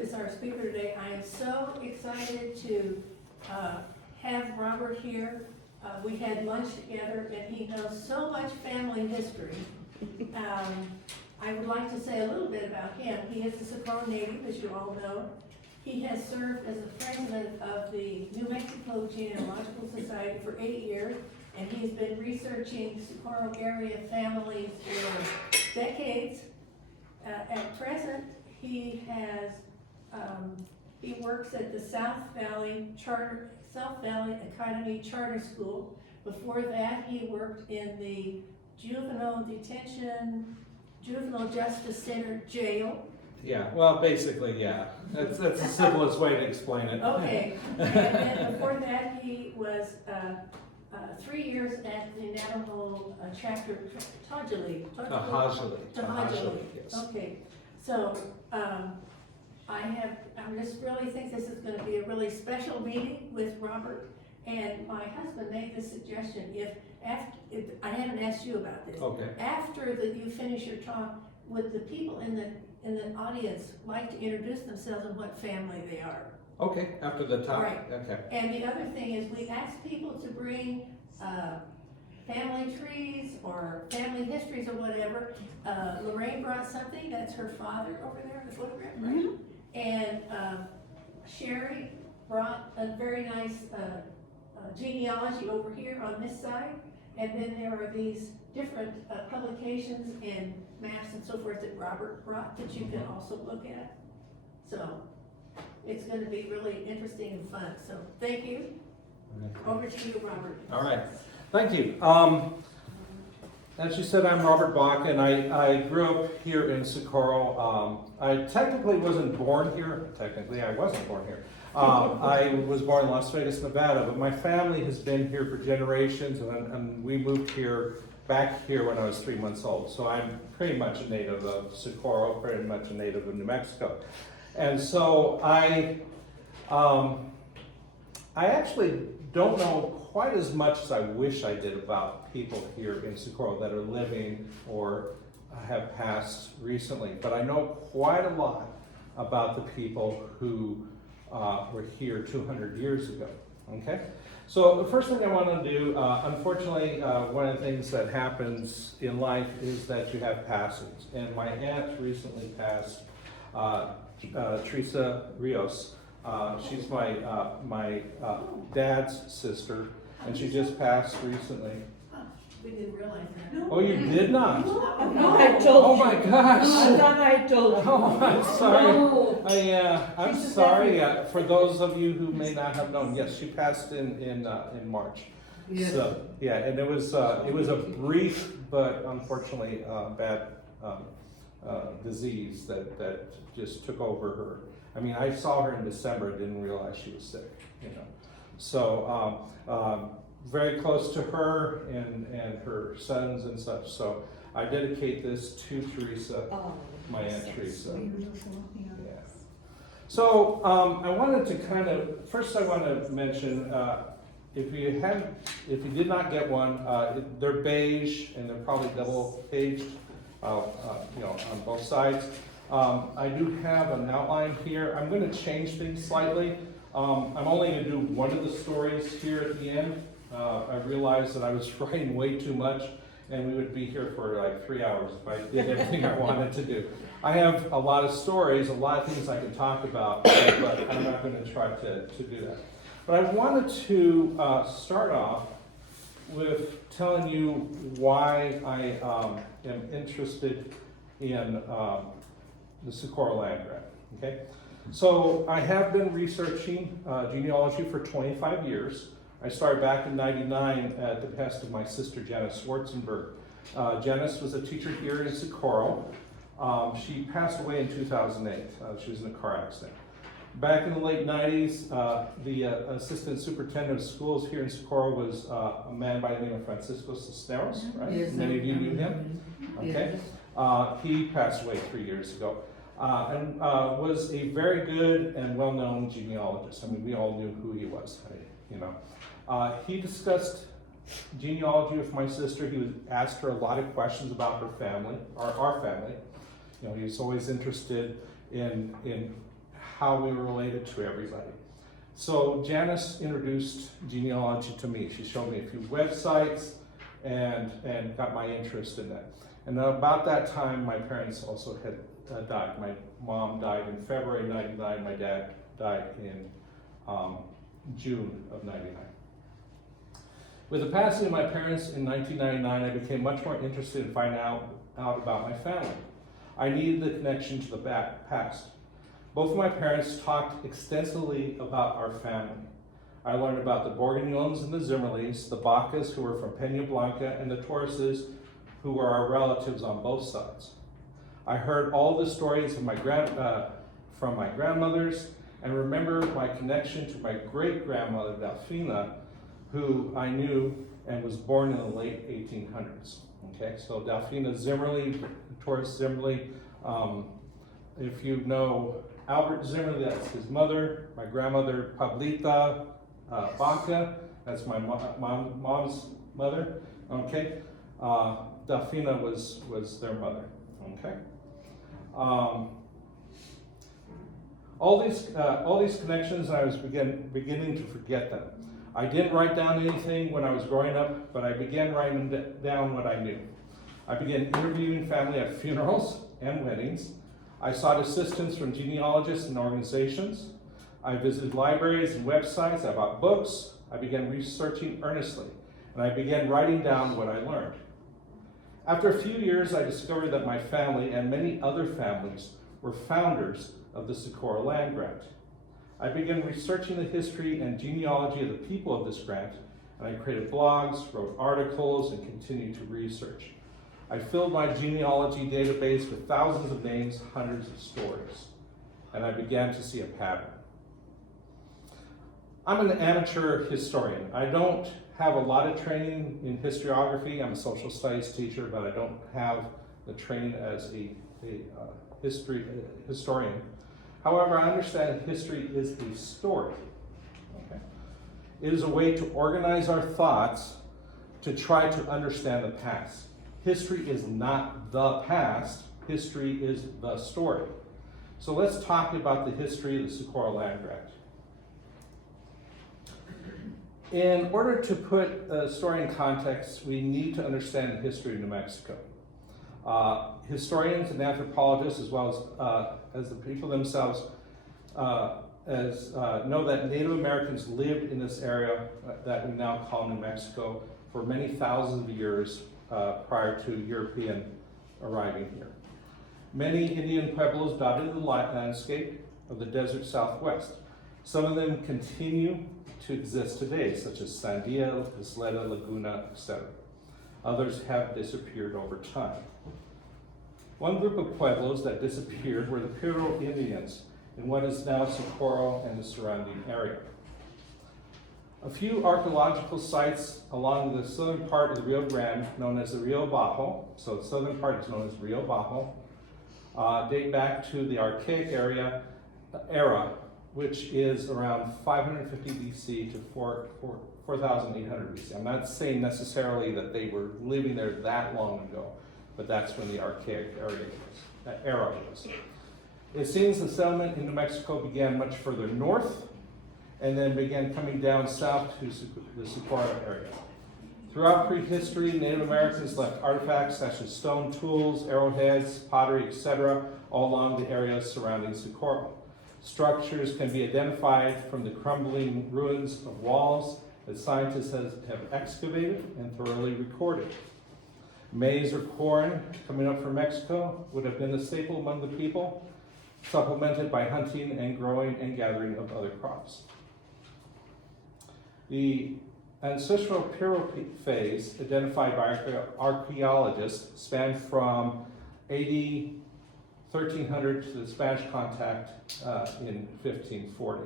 is our speaker today. I am so excited to have Robert here. We had lunch together, and he knows so much family history. I would like to say a little bit about him. He is a Socorro native, as you all know. He has served as the president of the New Mexico Genealogical Society for 8 years, and he's been researching Socorro area families for decades. At present, he works at the South Valley Academy Charter School. Before that, he worked in the Juvenile Justice Center jail. Yeah, well, basically, yeah. That's the simplest way to explain it. Okay, and then before that, he was 3 years at the Navajo chapter, Tajali. Yes. Okay, so I just really think this is going to be a really special meeting with Robert. And my husband made the suggestion, if I haven't asked you about this. Okay. After you finish your talk, would the people in the audience like to introduce themselves and what family they are? Okay, after the talk? Right. Okay. And the other thing is, we ask people to bring family trees or family histories or whatever. Lorraine brought something, that's her father over there in the photograph, right? Mm-hmm. And Sherry brought a very nice genealogy over here on this side. And then there are these different publications and maps and so forth that Robert brought that you can also look at. So it's going to be really interesting and fun. So thank you. Over to you, Robert. All right. Thank you. As you said, I'm Robert Baca, and I grew up here in Socorro. I technically wasn't born here. Technically, I wasn't born here. I was born in Las Vegas, Nevada, but my family has been here for generations, and we moved back here when I was 3 months old. So I'm pretty much a native of Socorro, pretty much a native of New Mexico. And so I actually don't know quite as much as I wish I did about people here in Socorro that are living or have passed recently, but I know quite a lot about the people who were here 200 years ago, okay? So the first thing I want to do, unfortunately, one of the things that happens in life is that you have passings, and my aunt recently passed, Teresa Rios. She's my dad's sister, and she just passed recently. We didn't realize that. Oh, you did not? I thought I told you. Oh my gosh! I thought I told you. Oh, I'm sorry. No. I'm She's sorry. For those of you who may not have known, yes, she passed in March. Yes. So yeah, and it was a brief but unfortunately bad disease that just took over her. I mean, I saw her in December, didn't realize she was sick, you know. So very close to her and her sons and such. So I dedicate this to Teresa, my Aunt Teresa. Yeah. So I wanted to first I want to mention, if you did not get one, they're beige and they're probably double paged, on both sides. I do have an outline here. I'm going to change things slightly. I'm only going to do one of the stories here at the end. I realized that I was writing way too much, and we would be here for like 3 hours if I did everything I wanted to do. I have a lot of stories, a lot of things I can talk about, but I'm not going to try to do that. But I wanted to start off with telling you why I am interested in the Socorro land grant. Okay, so I have been researching genealogy for 25 years. I started back in '99 at the behest of my sister Janice Schwarzenberg. Janice was a teacher here in Socorro. She passed away in 2008. She was in a car accident. Back in the late 90s, the assistant superintendent of schools here in Socorro was a man by the name of Francisco Cisneros, right? Yes. Many of you knew him. Okay. Yes. He passed away 3 years ago. And was a very good and well-known genealogist. I mean, we all knew who he was, you know. He discussed genealogy with my sister. He would ask her a lot of questions about her family, our family. You know, he was always interested in how we were related to everybody. So Janice introduced genealogy to me. She showed me a few websites and got my interest in that. And about that time, my parents also had died. My mom died in February '99. My dad died in June of '99. With the passing of my parents in 1999, I became much more interested in finding out about my family. I needed the connection to the past. Both of my parents talked extensively about our family. I learned about the Bourguignons and the Zimmerlis, the Bacas, who were from Peña Blanca, and the Torreses, who were our relatives on both sides. I heard all the stories of from my grandmothers, and remember my connection to my great-grandmother, Delfina, who I knew and was born in the late 1800s. Okay, so Delfina Zimmerli, Torres Zimmerli. If you know Albert Zimmerli, that's his mother. My grandmother, Pablita Baca, that's my mom's mother. Okay, Delfina was their mother. Okay. All these connections, I was beginning to forget them. I didn't write down anything when I was growing up, but I began writing down what I knew. I began interviewing family at funerals and weddings. I sought assistance from genealogists and organizations. I visited libraries and websites. I bought books. I began researching earnestly, and I began writing down what I learned. After a few years, I discovered that my family and many other families were founders of the Socorro land grant. I began researching the history and genealogy of the people of this grant, and I created blogs, wrote articles, and continued to research. I filled my genealogy database with thousands of names, hundreds of stories, and I began to see a pattern. I'm an amateur historian. I don't have a lot of training in historiography. I'm a social studies teacher, but I don't have the training as a historian. However, I understand that history is a story. Okay? It is a way to organize our thoughts to try to understand the past. History is not the past. History is the story. So let's talk about the history of the Socorro land grant. In order to put a story in context, we need to understand the history of New Mexico. Historians and anthropologists, as well as the people themselves, know that Native Americans lived in this area that we now call New Mexico for many thousands of years prior to European arriving here. Many Indian pueblos dotted the landscape of the desert Southwest. Some of them continue to exist today, such as Sandia, Isleta, Laguna, etc. Others have disappeared over time. One group of pueblos that disappeared were the Puro Indians in what is now Socorro and the surrounding area. A few archaeological sites along the southern part of the Rio Grande, known as the Rio Bajo, so the southern part is known as Rio Bajo, date back to the archaic era, which is around 550 BC to 4,800 BC. I'm not saying necessarily that they were living there that long ago, but that's when the archaic era was. It seems the settlement in New Mexico began much further north and then began coming down south to the Socorro area. Throughout prehistory, Native Americans left artifacts such as stone tools, arrowheads, pottery, etc., all along the areas surrounding Socorro. Structures can be identified from the crumbling ruins of walls that scientists have excavated and thoroughly recorded. Maize or corn coming up from Mexico would have been a staple among the people, supplemented by hunting and growing and gathering of other crops. The ancestral Puro phase, identified by archaeologists, spanned from AD 1300 to the Spanish contact in 1540.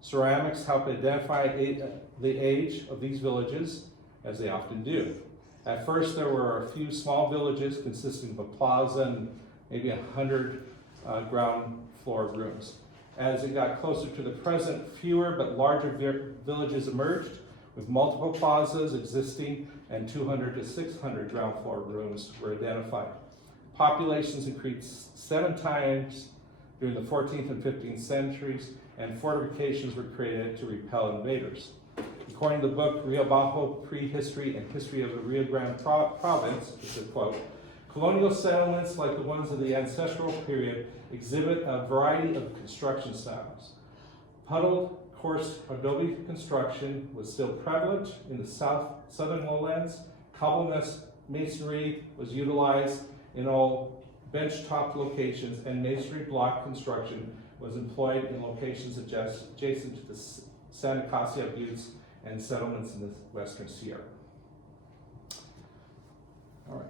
Ceramics help identify the age of these villages, as they often do. At first, there were a few small villages consisting of a plaza and maybe 100 ground floor rooms. As it got closer to the present, fewer but larger villages emerged, with multiple plazas existing and 200 to 600 ground floor rooms were identified. Populations increased 7 times during the 14th and 15th centuries, and fortifications were created to repel invaders. According to the book Rio Bajo, Prehistory and History of the Rio Grande Province, which is a quote, colonial settlements like the ones of the ancestral period exhibit a variety of construction styles. Puddled, coarse adobe construction was still prevalent in the southern lowlands. Cobble masonry was utilized in all bench-top locations, and masonry block construction was employed in locations adjacent to the San Acacia Buttes and settlements in the Western Sierra. All right.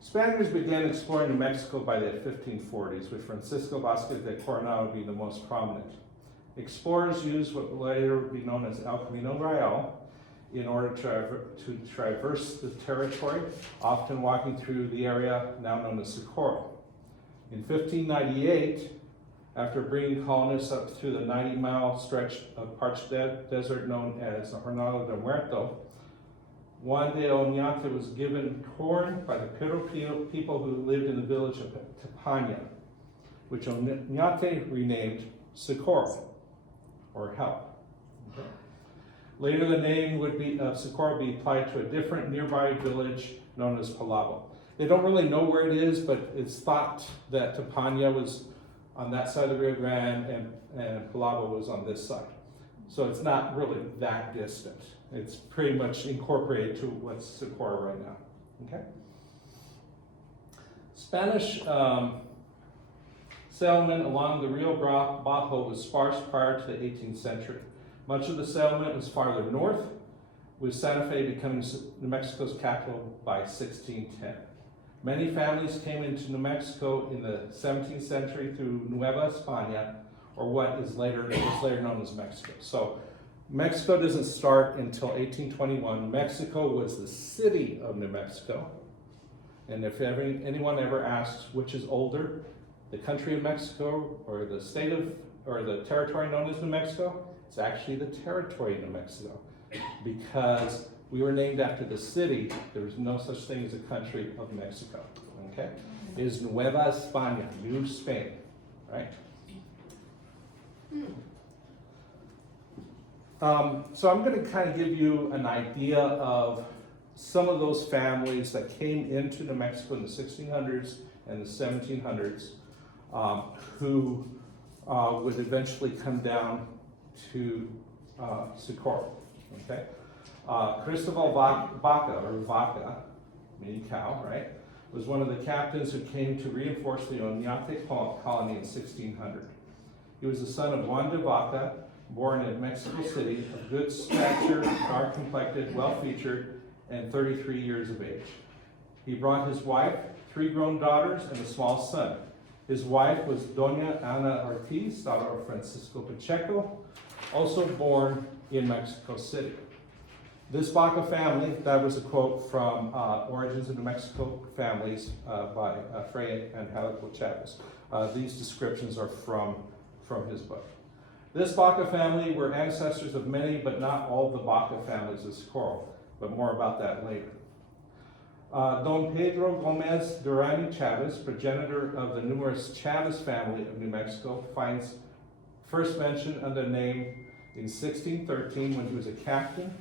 Spaniards began exploring New Mexico by the 1540s, with Francisco Vázquez de Coronado being the most prominent. Explorers used what would later be known as El Camino Real in order to traverse the territory, often walking through the area now known as Socorro. In 1598, after bringing colonists up through the 90-mile stretch of parched desert known as the Jornada de Muerto, Juan de Oñate was given corn by the Pero people who lived in the village of Tepana, which Oñate renamed Socorro, or help. Okay. Later, the name would be Socorro be applied to a different nearby village known as Palabo. They don't really know where it is, but it's thought that Tepana was on that side of the Rio Grande and Palabo was on this side. So it's not really that distant. It's pretty much incorporated to what's Socorro right now. Okay. Spanish settlement along the Rio Bajo was sparse prior to the 18th century. Much of the settlement was farther north, with Santa Fe becoming New Mexico's capital by 1610. Many families came into New Mexico in the 17th century through Nueva España, or what was later known as Mexico. So Mexico doesn't start until 1821. Mexico was the city of New Mexico. And if anyone ever asks which is older, the country of Mexico or the state of, or the territory known as New Mexico, it's actually the territory of New Mexico. Because we were named after the city, there was no such thing as a country of Mexico. Okay? It is Nueva España, New Spain, right? So I'm going to kind of give you an idea of some of those families that came into New Mexico in the 1600s and the 1700s who would eventually come down to Socorro. Okay? Cristobal Baca, or Vaca, meaning cow, right, was one of the captains who came to reinforce the Oñate colony in 1600. He was the son of Juan de Vaca, born in Mexico City, of good stature, dark-complected, well-featured, and 33 years of age. He brought his wife, 3 grown daughters, and a small son. His wife was Doña Ana Ortiz, daughter of Francisco Pacheco, also born in Mexico City. This Baca family, that was a quote from Origins of New Mexico Families by Fray Angelico Chavez. These descriptions are from his book. This Baca family were ancestors of many, but not all the Baca families of Socorro, but more about that later. Don Pedro Gomez Durani Chavez, progenitor of the numerous Chavez family of New Mexico, finds first mention under the name in 1613 when he was a captain.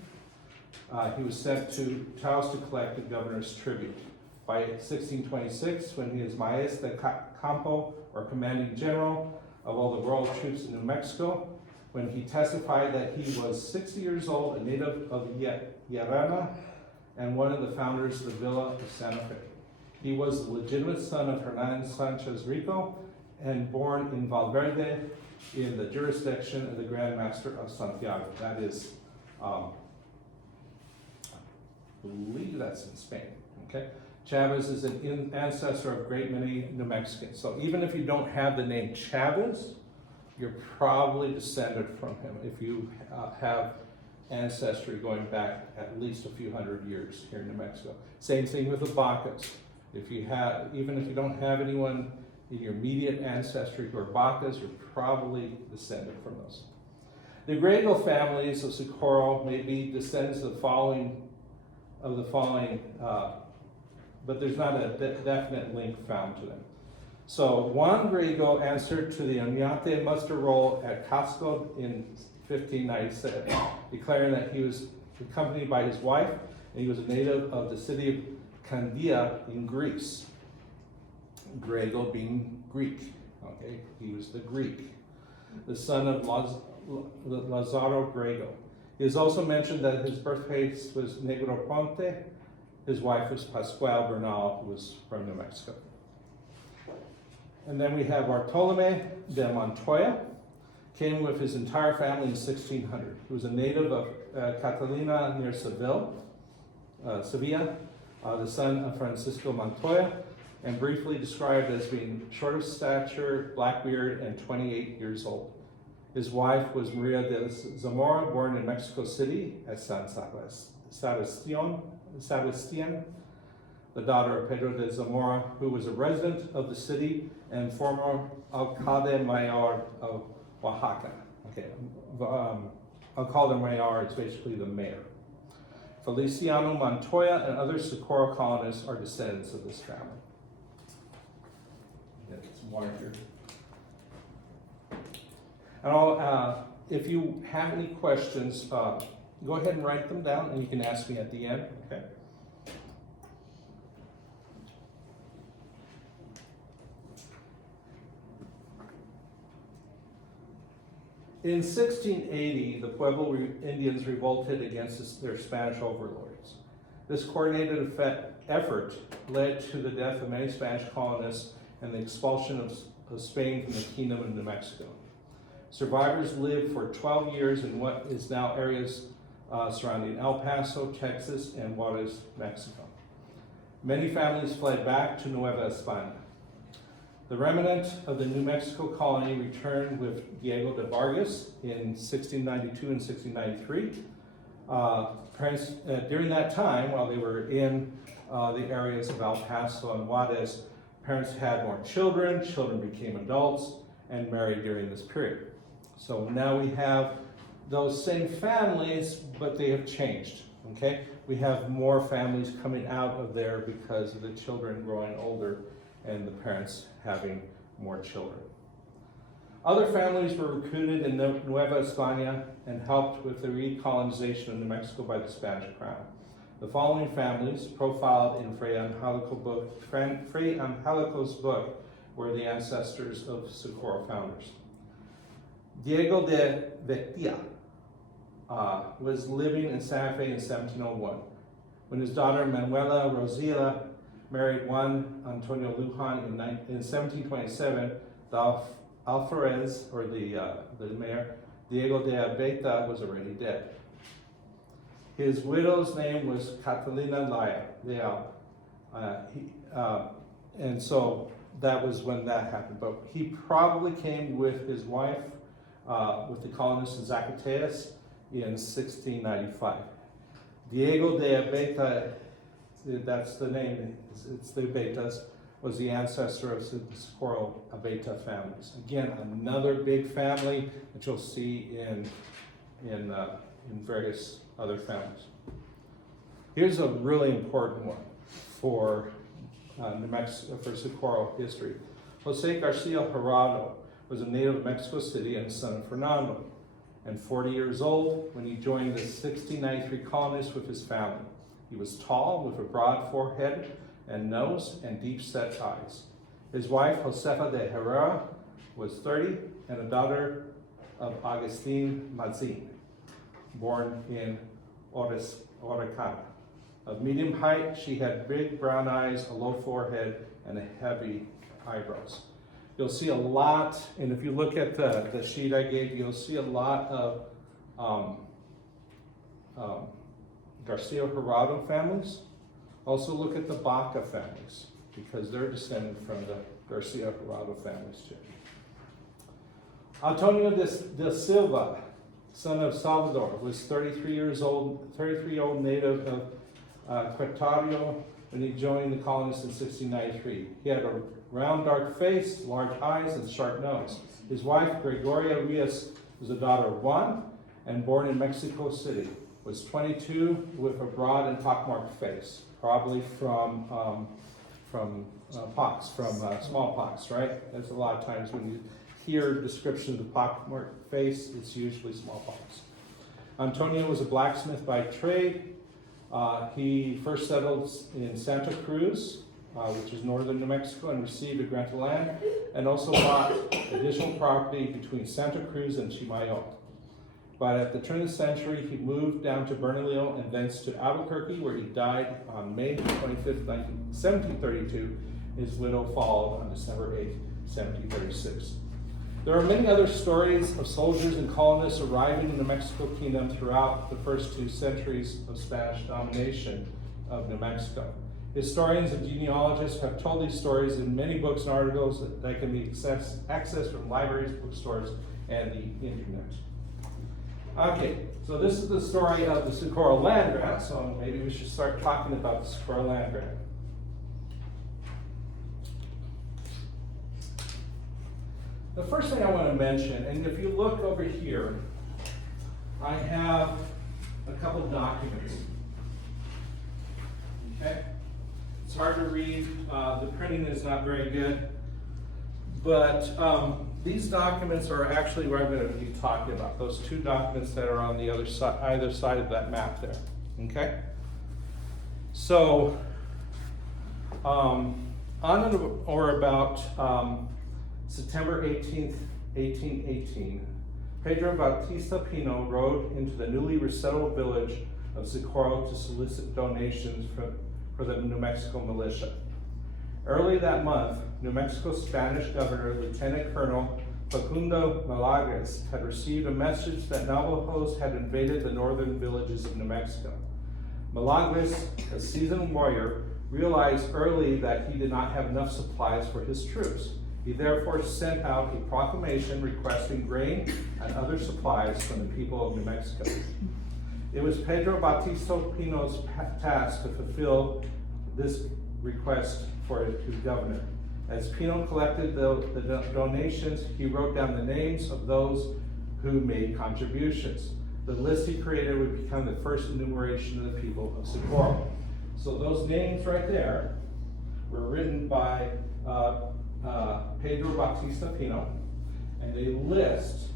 He was sent to Taos to collect the governor's tribute. By 1626, when he is Maestre de Campo, or commanding general of all the royal troops in New Mexico, when he testified that he was 60 years old, a native of Yarana, and one of the founders of the Villa of Santa Fe. He was the legitimate son of Hernan Sanchez Rico and born in Valverde in the jurisdiction of the Grand Master of Santiago. That is, I believe that's in Spain, okay? Chavez is an ancestor of a great many New Mexicans. So even if you don't have the name Chavez, you're probably descended from him if you have ancestry going back at least a few hundred years here in New Mexico. Same thing with the Bacas. If you have, even if you don't have anyone in your immediate ancestry who are Bacas, you're probably descended from those. The Grego families of Socorro may be descendants of the following, but there's not a definite link found to them. So Juan Griego answered to the Oñate muster roll at Casco in 1597, declaring that he was accompanied by his wife, and he was a native of the city of Candia in Greece. Griego being Greek, okay? He was the Greek, the son of Lazaro Griego. It is also mentioned that his birthplace was Negroponte. His wife was Pascual Bernal, who was from New Mexico. And then we have Bartolome de Montoya, came with his entire family in 1600. He was a native of Catalina near Seville, the son of Francisco Montoya, and briefly described as being short of stature, black beard, and 28 years old. His wife was Maria de Zamora, born in Mexico City at San Sebastian, the daughter of Pedro de Zamora, who was a resident of the city and former alcalde mayor of Oaxaca. Okay, alcalde mayor is basically the mayor. Feliciano Montoya and other Socorro colonists are descendants of this family. Get some water here. And if you have any questions, go ahead and write them down, and you can ask me at the end. Okay. In 1680, the Pueblo Indians revolted against their Spanish overlords. This coordinated effort led to the death of many Spanish colonists and the expulsion of Spain from the Kingdom of New Mexico. Survivors lived for 12 years in what is now areas surrounding El Paso, Texas, and Juarez, Mexico. Many families fled back to Nueva España. The remnant of the New Mexico colony returned with Diego de Vargas in 1692 and 1693. During that time, while they were in the areas of El Paso and Juarez, parents had more children, children became adults, and married during this period. So now we have those same families, but they have changed, okay? We have more families coming out of there because of the children growing older and the parents having more children. Other families were recruited in Nueva España and helped with the recolonization of New Mexico by the Spanish crown. The following families, profiled in Fray Angelico's book, were the ancestors of Socorro founders. Diego de Vetia was living in Santa Fe in 1701. When his daughter Manuela Rosilla married Juan Antonio Lujan in 1727, the alferez, or the mayor, Diego de Abeta, was already dead. His widow's name was Catalina Leal, and so that was when that happened. But he probably came with his wife, with the colonists in Zacatecas in 1695. Diego de Abeta, that's the name, it's the Abetas, was the ancestor of the Socorro Abeta families. Again, another big family that you'll see in various other families. Here's a really important one for New Mexico, for Socorro history. Jose Garcia Jurado was a native of Mexico City and son of Fernando, and 40 years old when he joined the 1693 colonists with his family. He was tall, with a broad forehead and nose and deep-set eyes. His wife, Josefa de Herrera, was 30 and a daughter of Agustin Mazin, born in Oricana. Of medium height, she had big brown eyes, a low forehead, and heavy eyebrows. You'll see a lot, and if you look at the sheet I gave you, you'll see a lot of Garcia Jurado families. Also look at the Baca families, because they're descended from the Garcia Jurado families too. Antonio de Silva, son of Salvador, was 33-year-old native of Quetario when he joined the colonists in 1693. He had a round, dark face, large eyes, and sharp nose. His wife, Gregoria Rios, was a daughter of Juan and born in Mexico City. Was 22 with a broad and pockmarked face, probably from pox, from smallpox, right? That's a lot of times when you hear descriptions of the pockmarked face, it's usually smallpox. Antonio was a blacksmith by trade. He first settled in Santa Cruz, which is northern New Mexico, and received a grant of land, and also bought additional property between Santa Cruz and Chimayo. But at the turn of the century, he moved down to Bernalillo and thence to Albuquerque, where he died on May 25th, 1732. His widow followed on December 8th, 1736. There are many other stories of soldiers and colonists arriving in the Mexico Kingdom throughout the first 2 centuries of Spanish domination of New Mexico. Historians and genealogists have told these stories in many books and articles that can be accessed from libraries, bookstores, and the internet. Okay, so this is the story of the Socorro land grant, so maybe we should start talking about the Socorro land grant. The first thing I want to mention, and if you look over here, I have a couple documents. Okay? It's hard to read, the printing is not very good, but these documents are actually what I'm going to be talking about, those 2 documents that are on the other side, either side of that map there. Okay? So, on or about September 18th, 1818, Pedro Bautista Pino rode into the newly resettled village of Socorro to solicit donations for the New Mexico militia. Early that month, New Mexico's Spanish governor, Lieutenant Colonel Facundo Malagues, had received a message that Navajos had invaded the northern villages of New Mexico. Malagues, a seasoned warrior, realized early that he did not have enough supplies for his troops. He therefore sent out a proclamation requesting grain and other supplies from the people of New Mexico. It was Pedro Bautista Pino's task to fulfill this request for his governor. As Pino collected the donations, he wrote down the names of those who made contributions. The list he created would become the first enumeration of the people of Socorro. So those names right there were written by Pedro Bautista Pino, and they list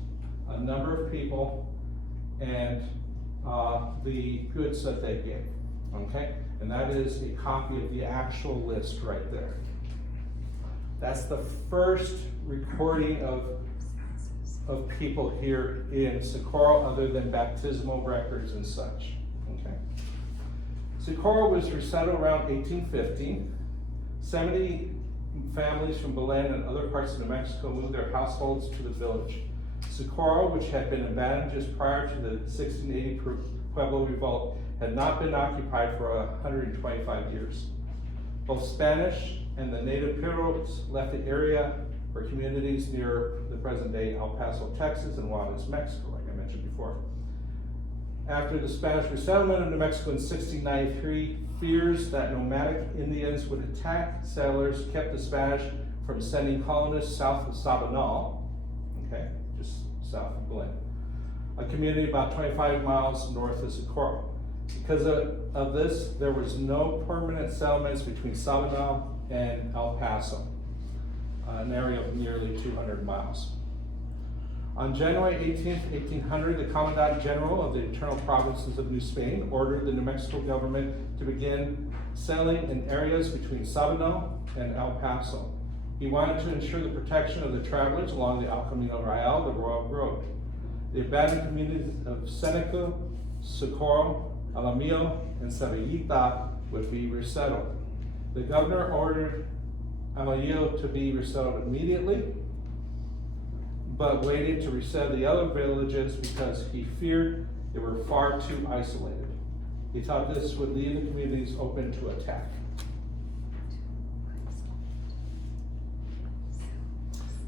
a number of people and the goods that they gave, okay? And that is a copy of the actual list right there. That's the first recording of people here in Socorro other than baptismal records and such, okay? Socorro was resettled around 1850. 70 families from Belen and other parts of New Mexico moved their households to the village. Socorro, which had been abandoned just prior to the 1680 Pueblo Revolt, had not been occupied for 125 years. Both Spanish and the native Pueblos left the area for communities near the present-day El Paso, Texas, and Juarez, Mexico, like I mentioned before. After the Spanish resettlement of New Mexico in 1693, fears that nomadic Indians would attack settlers kept the Spanish from sending colonists south of Sabanal, okay, just south of Belen, a community about 25 miles north of Socorro. Because of this, there was no permanent settlements between Sabanal and El Paso, an area of nearly 200 miles. On January 18, 1800, the Commandant General of the Internal Provinces of New Spain ordered the New Mexico government to begin settling in areas between Sabanal and El Paso. He wanted to ensure the protection of the travelers along the El Camino Real, the Royal Road. The abandoned communities of Seneca, Socorro, Alamillo, and Sevillita would be resettled. The governor ordered Alamillo to be resettled immediately, but waited to reset the other villages because he feared they were far too isolated. He thought this would leave the communities open to attack.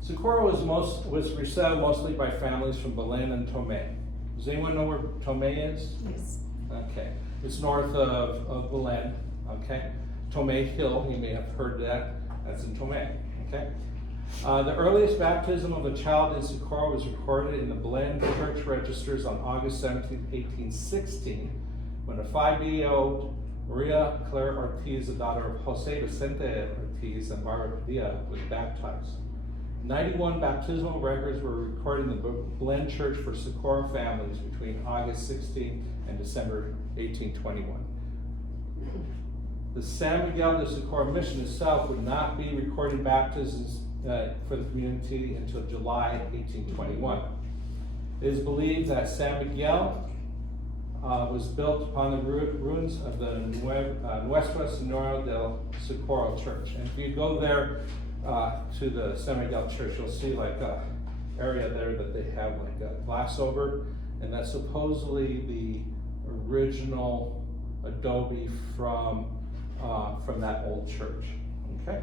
Socorro was resettled mostly by families from Belen and Tomé. Does anyone know where Tomé is? Yes. Okay, it's north of Belen, okay? Tomé Hill, you may have heard that, that's in Tomé, okay? The earliest baptism of a child in Socorro was recorded in the Belen church registers on August 17, 1816, when a 5-year-old Maria Claire Ortiz, the daughter of Jose Vicente Ortiz and Barbara Padilla, was baptized. 91 baptismal records were recorded in the Belen Church for Socorro families between August 16 and December 1821. The San Miguel de Socorro mission itself would not be recording baptisms for the community until July 1821. It is believed that San Miguel was built upon the ruins of the Nuestra Senora del Socorro Church. And if you go there to the San Miguel Church, you'll see like a area there that they have like a glass over, and that's supposedly the original adobe from that old church. Okay,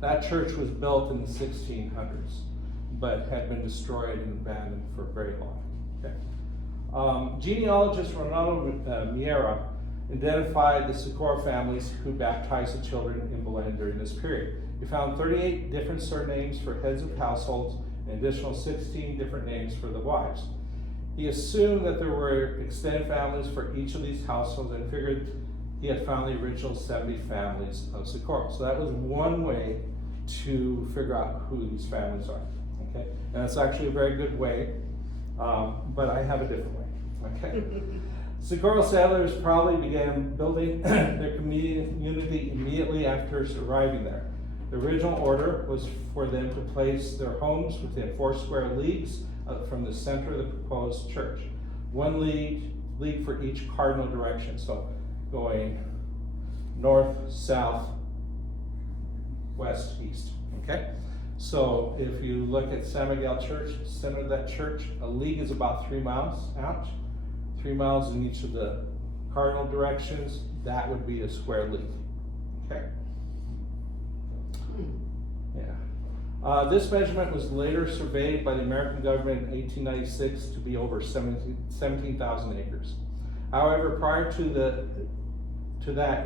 that church was built in the 1600s, but had been destroyed and abandoned for very long. Okay. Genealogist Ronaldo Miera identified the Socorro families who baptized the children in Belen during this period. He found 38 different surnames for heads of households and additional 16 different names for the wives. He assumed that there were extended families for each of these households and figured he had found the original 70 families of Socorro. So that was one way to figure out who these families are. Okay, and it's actually a very good way, but I have a different way. Okay. Socorro settlers probably began building their community immediately after arriving there. The original order was for them to place their homes within 4 square leagues from the center of the proposed church. 1 league for each cardinal direction, so going north, south, west, east. Okay? So if you look at San Miguel Church, center of that church, a league is about 3 miles out. 3 miles in each of the cardinal directions, that would be a square league. Okay? Yeah. This measurement was later surveyed by the American government in 1896 to be over 17,000 acres. However, prior to that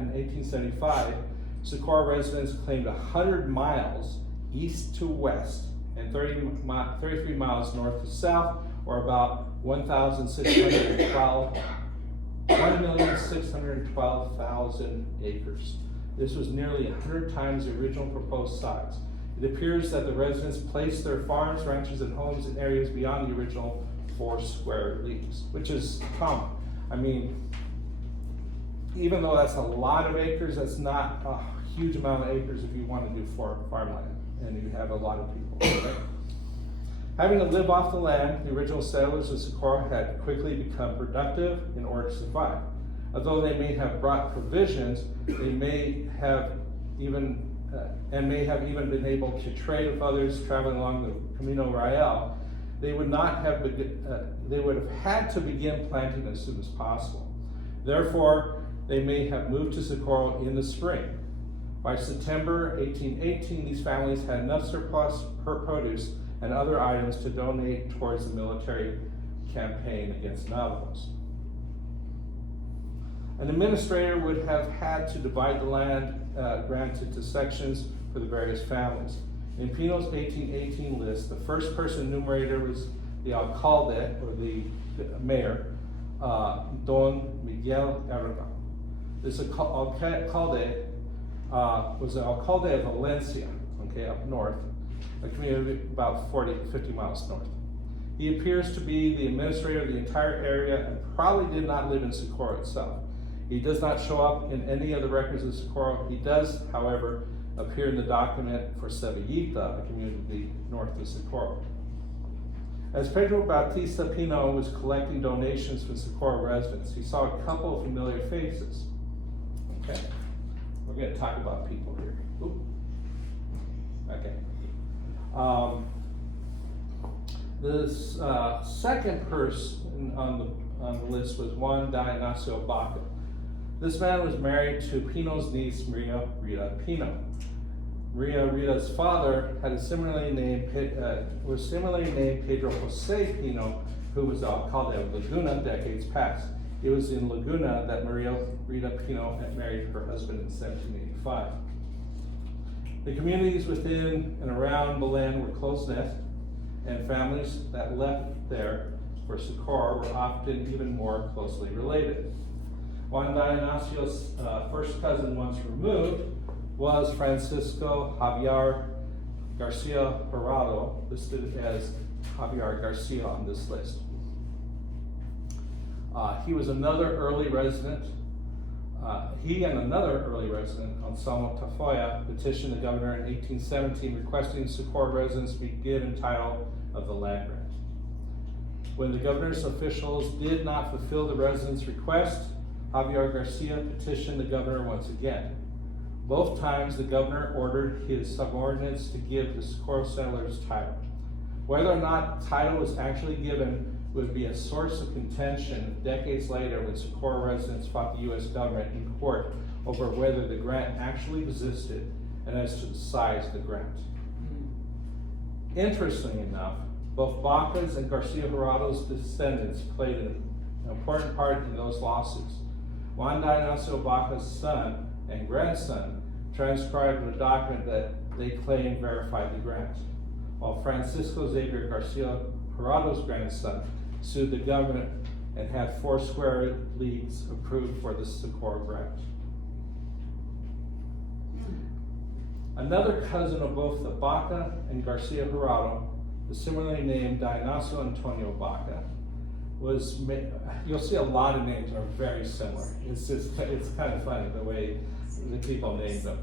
in 1875, Socorro residents claimed 100 miles east to west and 33 miles north to south, or about 1,612,000 acres. This was nearly 100 times the original proposed size. It appears that the residents placed their farms, ranches, and homes in areas beyond the original 4 square leagues, which is common. I mean, even though that's a lot of acres, that's not a huge amount of acres if you want to do farmland and you have a lot of people. Okay? Having to live off the land, the original settlers of Socorro had quickly become productive in order to survive. Although they may have brought provisions, they may have even been able to trade with others traveling along the Camino Real, they would have had to begin planting as soon as possible. Therefore, they may have moved to Socorro in the spring. By September 1818, these families had enough surplus produce and other items to donate towards the military campaign against Navajos. An administrator would have had to divide the land granted to sections for the various families. In Pino's 1818 list, the first person enumerated was the alcalde, or the mayor, Don Miguel Herrera. This alcalde was the alcalde of Valencia, okay, up north, a community about 50 miles north. He appears to be the administrator of the entire area and probably did not live in Socorro itself. He does not show up in any of the records of Socorro. He does, however, appear in the document for Sevillita, a community north of Socorro. As Pedro Bautista Pino was collecting donations from Socorro residents, he saw a couple of familiar faces. Okay, we're going to talk about people here. Ooh. Okay. This second person on the list was Juan Ignacio Baca. This man was married to Pino's niece, Maria Rita Pino. Maria Rita's father had was similarly named Pedro Jose Pino, who was the alcalde of Laguna decades past. It was in Laguna that Maria Rita Pino had married her husband in 1785. The communities within and around Belen were close-knit, and families that left there for Socorro were often even more closely related. Juan Dionysio's first cousin once removed was Francisco Javier Garcia Jurado, listed as Javier Garcia on this list. He was another early resident. He and another early resident, Anselmo Tafoya, petitioned the governor in 1817 requesting Socorro residents be given title of the land grant. When the governor's officials did not fulfill the residents' request, Javier Garcia petitioned the governor once again. Both times the governor ordered his subordinates to give the Socorro settlers title. Whether or not title was actually given would be a source of contention decades later when Socorro residents fought the U.S. government in court over whether the grant actually existed and as to the size of the grant. Interestingly enough, both Baca's and Garcia Jurado's descendants played an important part in those lawsuits. Juan Dionycio Baca's son and grandson transcribed a document that they claimed verified the grant, while Francisco Xavier Garcia Jurado's grandson sued the government and had 4 square leagues approved for the Socorro grant. Another cousin of both the Baca and Garcia Jurado, the similarly named Dionycio Antonio Baca, you'll see a lot of names are very similar. It's kind of funny the way the people named them.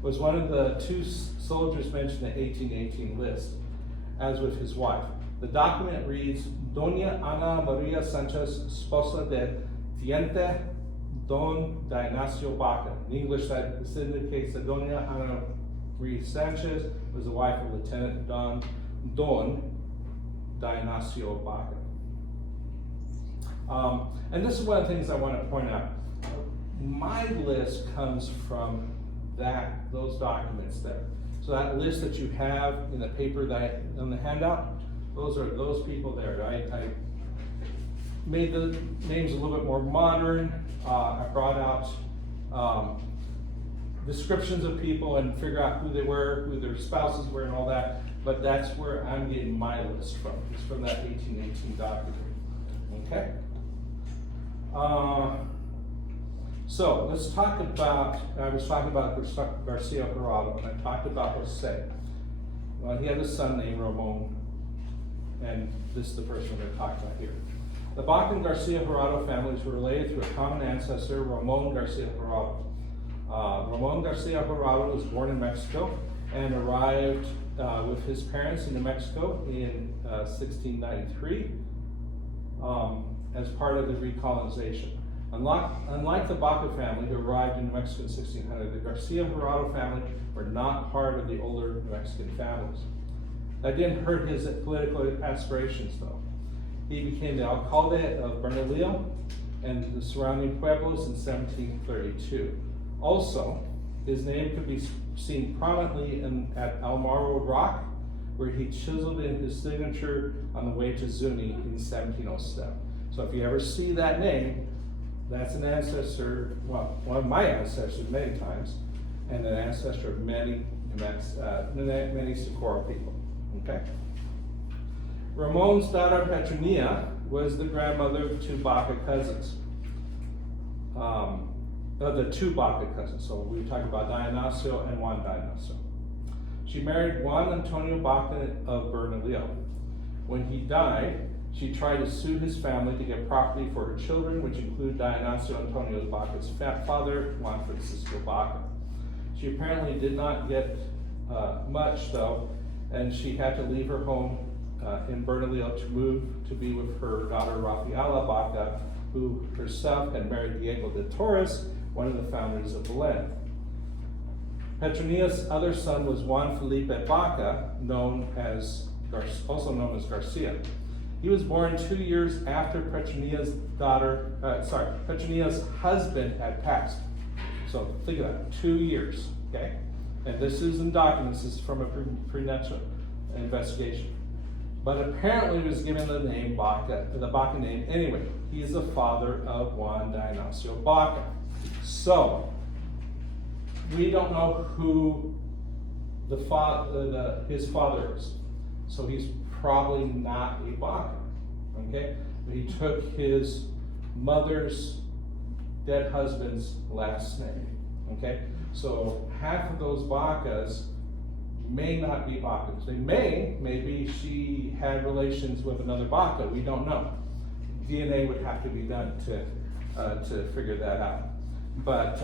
Was one of the 2 soldiers mentioned in the 1818 list, as with his wife. The document reads, Doña Ana Maria Sanchez, esposa de Tiente Don Dionycio Baca. In English, that indicates that Doña Ana Maria Sanchez was the wife of Lieutenant Don Dionycio Baca. And this is one of the things I want to point out. My list comes from those documents there. So that list that you have in the paper that on the handout, those are those people there. I made the names a little bit more modern. I brought out descriptions of people and figure out who they were, who their spouses were, and all that. But that's where I'm getting my list from. It's from that 1818 document. Okay. So let's talk about, I was talking about Garcia Jurado, and I talked about Jose. Well, he had a son named Ramon, and this is the person we're going to talk about here. The Baca and Garcia Jurado families were related through a common ancestor, Ramon Garcia Jurado. Ramon Garcia Jurado was born in Mexico and arrived with his parents in New Mexico in 1693 as part of the recolonization. Unlike the Baca family who arrived in New Mexico in 1600, the Garcia Jurado family were not part of the older New Mexican families. That didn't hurt his political aspirations though. He became the alcalde of Bernalillo and the surrounding pueblos in 1732. Also, his name could be seen prominently at Almaro Rock, where he chiseled in his signature on the way to Zuni in 1707. So if you ever see that name, that's an ancestor, well, one of my ancestors many times, and an ancestor of many Socorro people, okay? Ramon's daughter Petronia was the grandmother of 2 Baca cousins. The 2 Baca cousins, so we were talking about Dionycio and Juan Dionycio. She married Juan Antonio Baca of Bernalillo. When he died, she tried to sue his family to get property for her children, which include Dionycio Antonio Baca's father, Juan Francisco Baca. She apparently did not get much though, and she had to leave her home in Bernalillo to move to be with her daughter Rafaela Baca, who herself had married Diego de Torres, one of the founders of Belen. Petronia's other son was Juan Felipe Baca, also known as Garcia. He was born 2 years after Petronia's husband had passed. So think of that, 2 years, okay? And this is in documents, this is from a prenuptial investigation. But apparently he was given the name Baca, the Baca name anyway. He is the father of Juan Dionycio Baca. So, we don't know who his father is. So he's probably not a Baca, okay? But he took his mother's dead husband's last name, okay? So half of those Bacas may not be Bacas. Maybe she had relations with another Baca, we don't know. DNA would have to be done to figure that out. But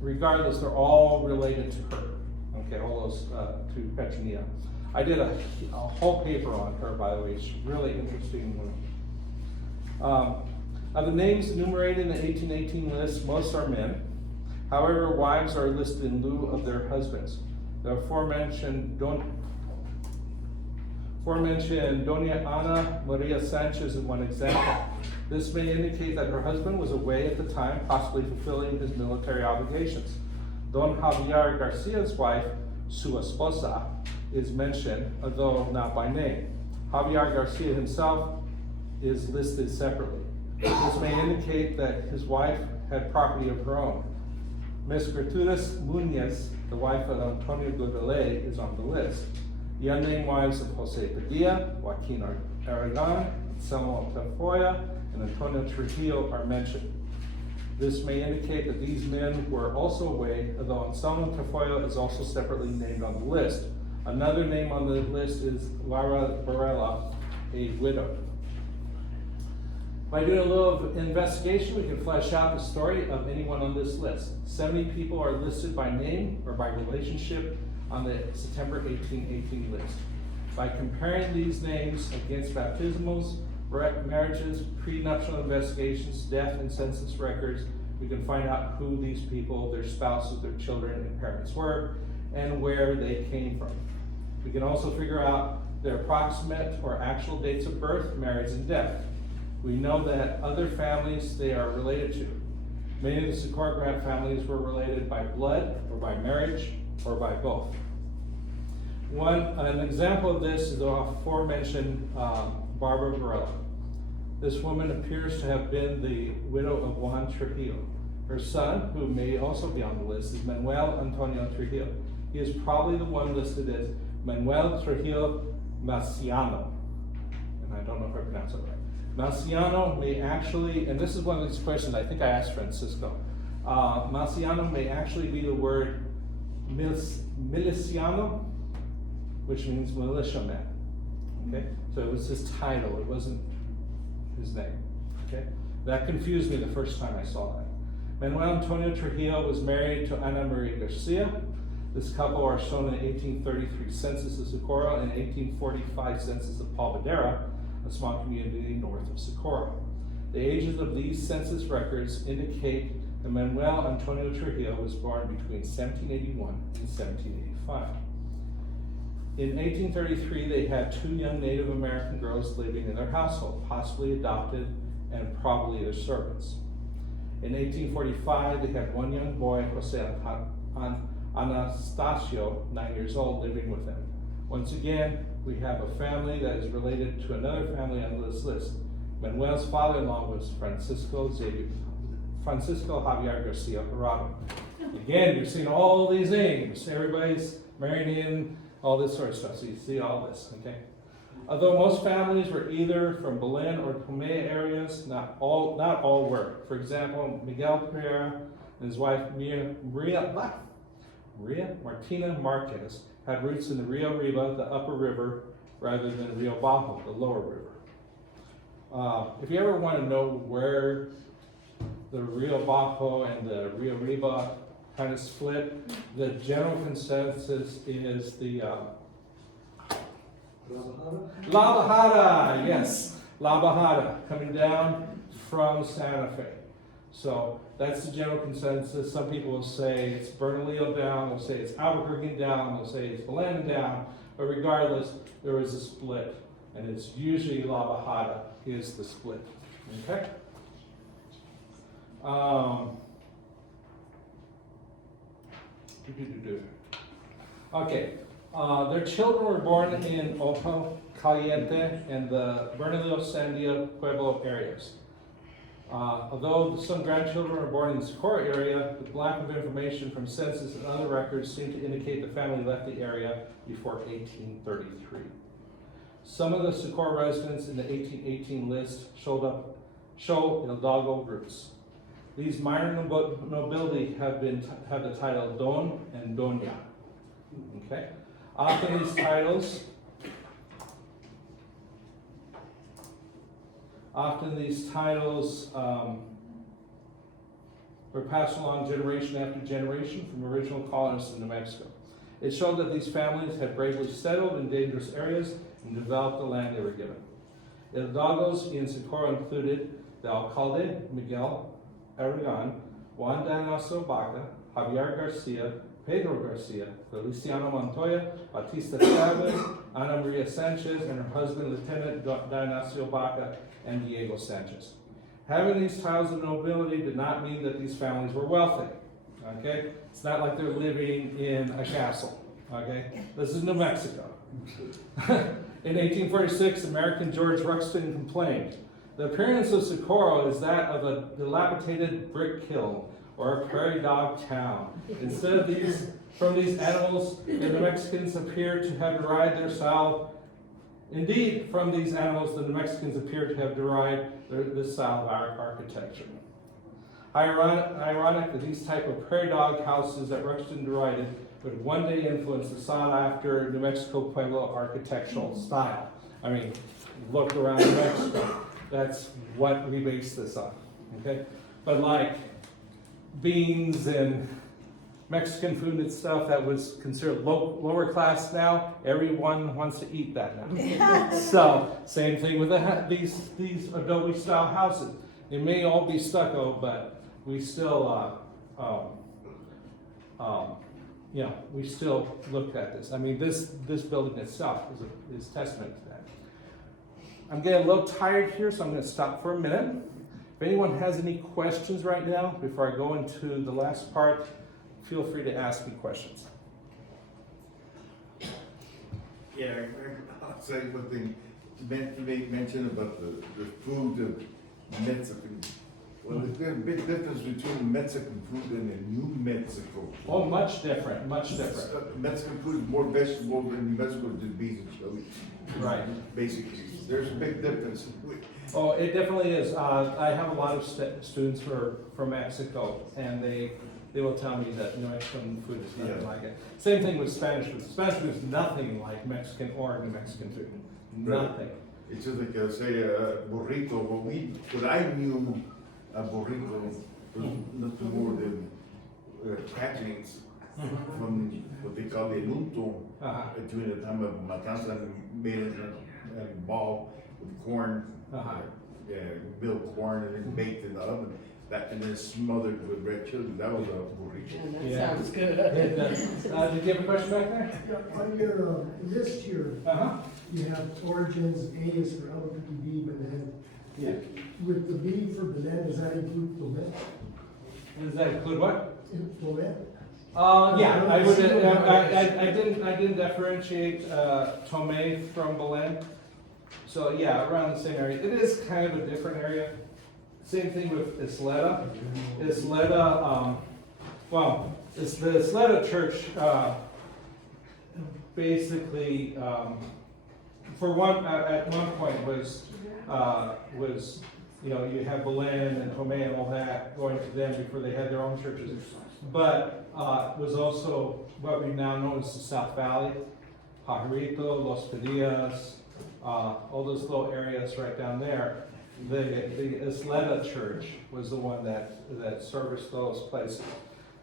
regardless, they're all related to her, okay, all those to Petronilla. I did a whole paper on her, by the way. It's really interesting. Of the names enumerated in the 1818 list, most are men. However, wives are listed in lieu of their husbands. The aforementioned Doña Ana Maria Sanchez is one example. This may indicate that her husband was away at the time, possibly fulfilling his military obligations. Don Javier Garcia's wife, su esposa, is mentioned, although not by name. Javier Garcia himself is listed separately. This may indicate that his wife had property of her own. Miss Gertrudis Muñez, the wife of Antonio Godelay, is on the list. The unnamed wives of Jose Padilla, Joaquin Aragon, Anselmo Tafoya, and Antonio Trujillo are mentioned. This may indicate that these men were also away, although Anselmo Tafoya is also separately named on the list. Another name on the list is Lara Barella, a widow. By doing a little investigation, we can flesh out the story of anyone on this list. 70 people are listed by name or by relationship on the September 1818 list. By comparing these names against baptismals, marriages, prenuptial investigations, death, and census records, we can find out who these people, their spouses, their children, and parents were, and where they came from. We can also figure out their approximate or actual dates of birth, marriage, and death. We know that other families they are related to. Many of the Socorro Grant families were related by blood, or by marriage, or by both. An example of this is the aforementioned Barbara Varela. This woman appears to have been the widow of Juan Trujillo. Her son, who may also be on the list, is Manuel Antonio Trujillo. He is probably the one listed as Manuel Trujillo Maciano. And I don't know if I pronounced it right. Maciano may actually, and this is one of these questions I think I asked Francisco. Maciano may actually be the word miliciano, which means militiaman. Okay, so it was his title, it wasn't his name. Okay, that confused me the first time I saw that. Manuel Antonio Trujillo was married to Ana Maria Garcia. This couple are shown in the 1833 census of Socorro and 1845 census of Polvadera, a small community north of Socorro. The ages of these census records indicate that Manuel Antonio Trujillo was born between 1781 and 1785. In 1833, they had 2 young Native American girls living in their household, possibly adopted and probably their servants. In 1845, they had 1 young boy, Jose Anastasio, 9 years old, living with them. Once again, we have a family that is related to another family on this list. Manuel's father-in-law was Francisco Javier Garcia Jurado. Again, you're seeing all these names. Everybody's marrying in, all this sort of stuff. So you see all this, okay? Although most families were either from Belen or Tomé areas, not all were. For example, Miguel Pereira and his wife Maria Martina Marquez had roots in the Rio Riba, the upper river, rather than Rio Bajo, the lower river. If you ever want to know where the Rio Bajo and the Rio Riba kind of split, the general consensus is the La Bajada, yes, La Bajada, coming down from Santa Fe. So that's the general consensus. Some people will say it's Bernalillo down, they'll say it's Albuquerque down, they'll say it's Belen down, but regardless, there is a split, and it's usually La Bajada is the split, okay? Okay, their children were born in Ojo Caliente and the Bernalillo Sandia Pueblo areas. Although some grandchildren were born in the Socorro area, the lack of information from census and other records seem to indicate the family left the area before 1833. Some of the Socorro residents in the 1818 list show Hidalgo roots. These minor nobility have the title Don and Doña. Okay? Often these titles were passed along generation after generation from original colonists in New Mexico. It showed that these families had bravely settled in dangerous areas and developed the land they were given. The hidalgos in Socorro included the alcalde Miguel Aragon, Juan Danaso Baca, Javier Garcia, Pedro Garcia, Feliciano Montoya, Batista Chavez, Ana Maria Sanchez, and her husband, Lieutenant Danacio Baca, and Diego Sanchez. Having these titles of nobility did not mean that these families were wealthy. Okay? It's not like they're living in a castle. Okay? This is New Mexico. In 1846, American George Ruxton complained, "The appearance of Socorro is that of a dilapidated brick kiln or a prairie dog town. Instead of from these animals, the New Mexicans appear to have derived their style. Indeed, from these animals, the New Mexicans appear to have derived this style of our architecture." Ironic that these type of prairie dog houses that Ruxton derided would one day influence the sought-after New Mexico Pueblo architectural style. I mean, look around New Mexico. That's what we base this on. Okay, but like beans and Mexican food and stuff that was considered lower class now, everyone wants to eat that now. So, same thing with these adobe style houses. They may all be stucco, but we still, we still look at this. I mean, this building itself is testament to that. I'm getting a little tired here, so I'm going to stop for a minute. If anyone has any questions right now, before I go into the last part, feel free to ask me questions. Yeah, I'll say one thing. You made mention about the food of Mexican. Well, there's a big difference between Mexican food and the New Mexico food. Oh, much different, much different. Mexican food is more vegetable than New Mexico is just beans and chili. Right. Basically, there's a big difference. Oh, it definitely is. I have a lot of students who are from Mexico, and they will tell me that New Mexican food is nothing like it. Same thing with Spanish food. Spanish food is nothing like Mexican or New Mexican food. Nothing. It's just like say burrito. What I knew a burrito was nothing more than crackings from what they call the enuto during the time of matanza, and made it in a ball with corn, milled corn, and then baked in the oven. And then smothered with red chili. That was a burrito. That sounds good. It does. Did you have a question back there? Yeah, on your list here, you have origins, A is for elephant, B, Benin. Yeah. With the B for Benin, does that include Clement? Does that include what? Clement? Yeah, I would. I didn't differentiate Tomé from Belen. So yeah, around the same area. It is kind of a different area. Same thing with Isleta. Isleta, the Isleta church basically, for one, at one point was you have Belen and Tomé and all that going to them before they had their own churches, but was also what we now know as the South Valley, Pajarito, Los Padillas, all those little areas right down there. The Isleta church was the one that serviced those places.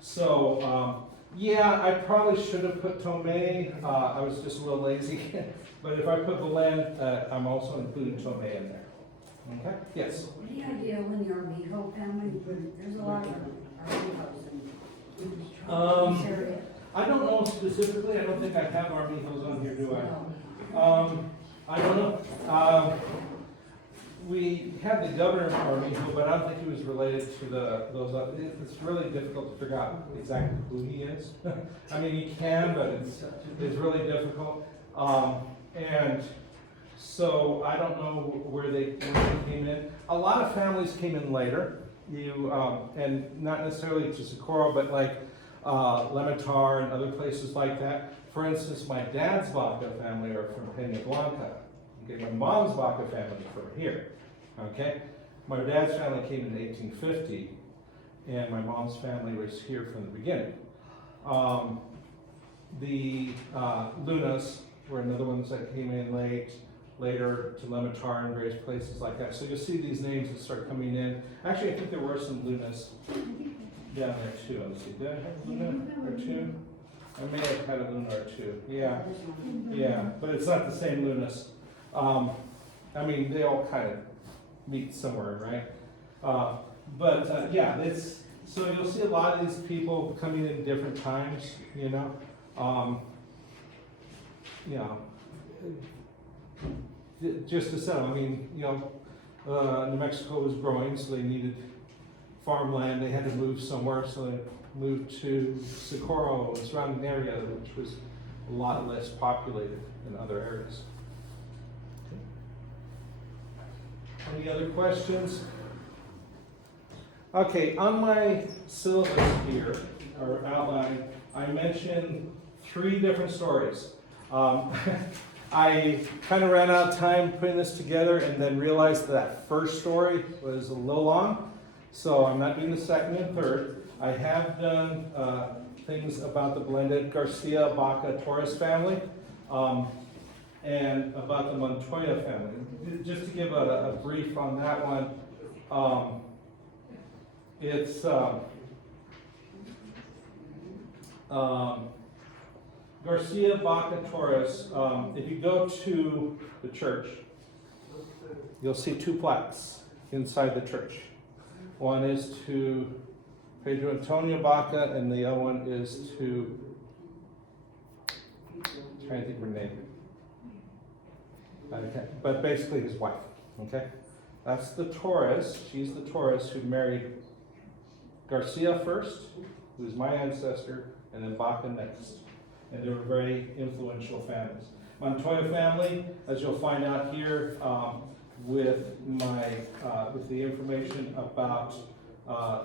So, yeah, I probably should have put Tomé. I was just a little lazy. But if I put Belen, I'm also including Tomé in there. Okay? Yes? Any idea when your Mijo family, there's a lot of Armijos in this area. I don't know specifically. I don't think I have Armijos on here, do I? I don't know. We had the governor of Armijo, but I don't think he was related to those. It's really difficult to figure out exactly who he is. I mean, he can, but it's really difficult. And so I don't know where they came in. A lot of families came in later. And not necessarily to Socorro, but like Lematar and other places like that. For instance, my dad's Baca family are from Peña Blanca. Okay, my mom's Baca family is from here. Okay, my dad's family came in 1850, and my mom's family was here from the beginning. The Lunas were another ones that came in later to Lematar and various places like that. So you'll see these names that start coming in. Actually, I think there were some Lunas down there too. Let's see, did I have a Luna or two? I may have had a Luna or two. Yeah, yeah, but it's not the same Lunas. I mean, they all kind of meet somewhere, right? Yeah, it's so you'll see a lot of these people coming in different times, you know. You know, just to settle. I mean, you know, New Mexico was growing, so they needed farmland. They had to move somewhere, so they moved to Socorro and surrounding area, which was a lot less populated than other areas. Any other questions? Okay, on my syllabus here, or outline, I mentioned 3 different stories. I kind of ran out of time putting this together and then realized that first story was a little long, so I'm not doing the second and third. I have done things about the blended Garcia, Baca, Torres family, and about the Montoya family. Just to give a brief on that one, it's Garcia, Baca, Torres. If you go to the church, you'll see 2 plaques inside the church. One is to Pedro Antonio Baca, and the other one is to, I'm trying to think of her name. Okay. But basically his wife. Okay, that's the Torres. She's the Torres who married Garcia first, who's my ancestor, and then Baca next. And they were very influential families. Montoya family, as you'll find out here with the information about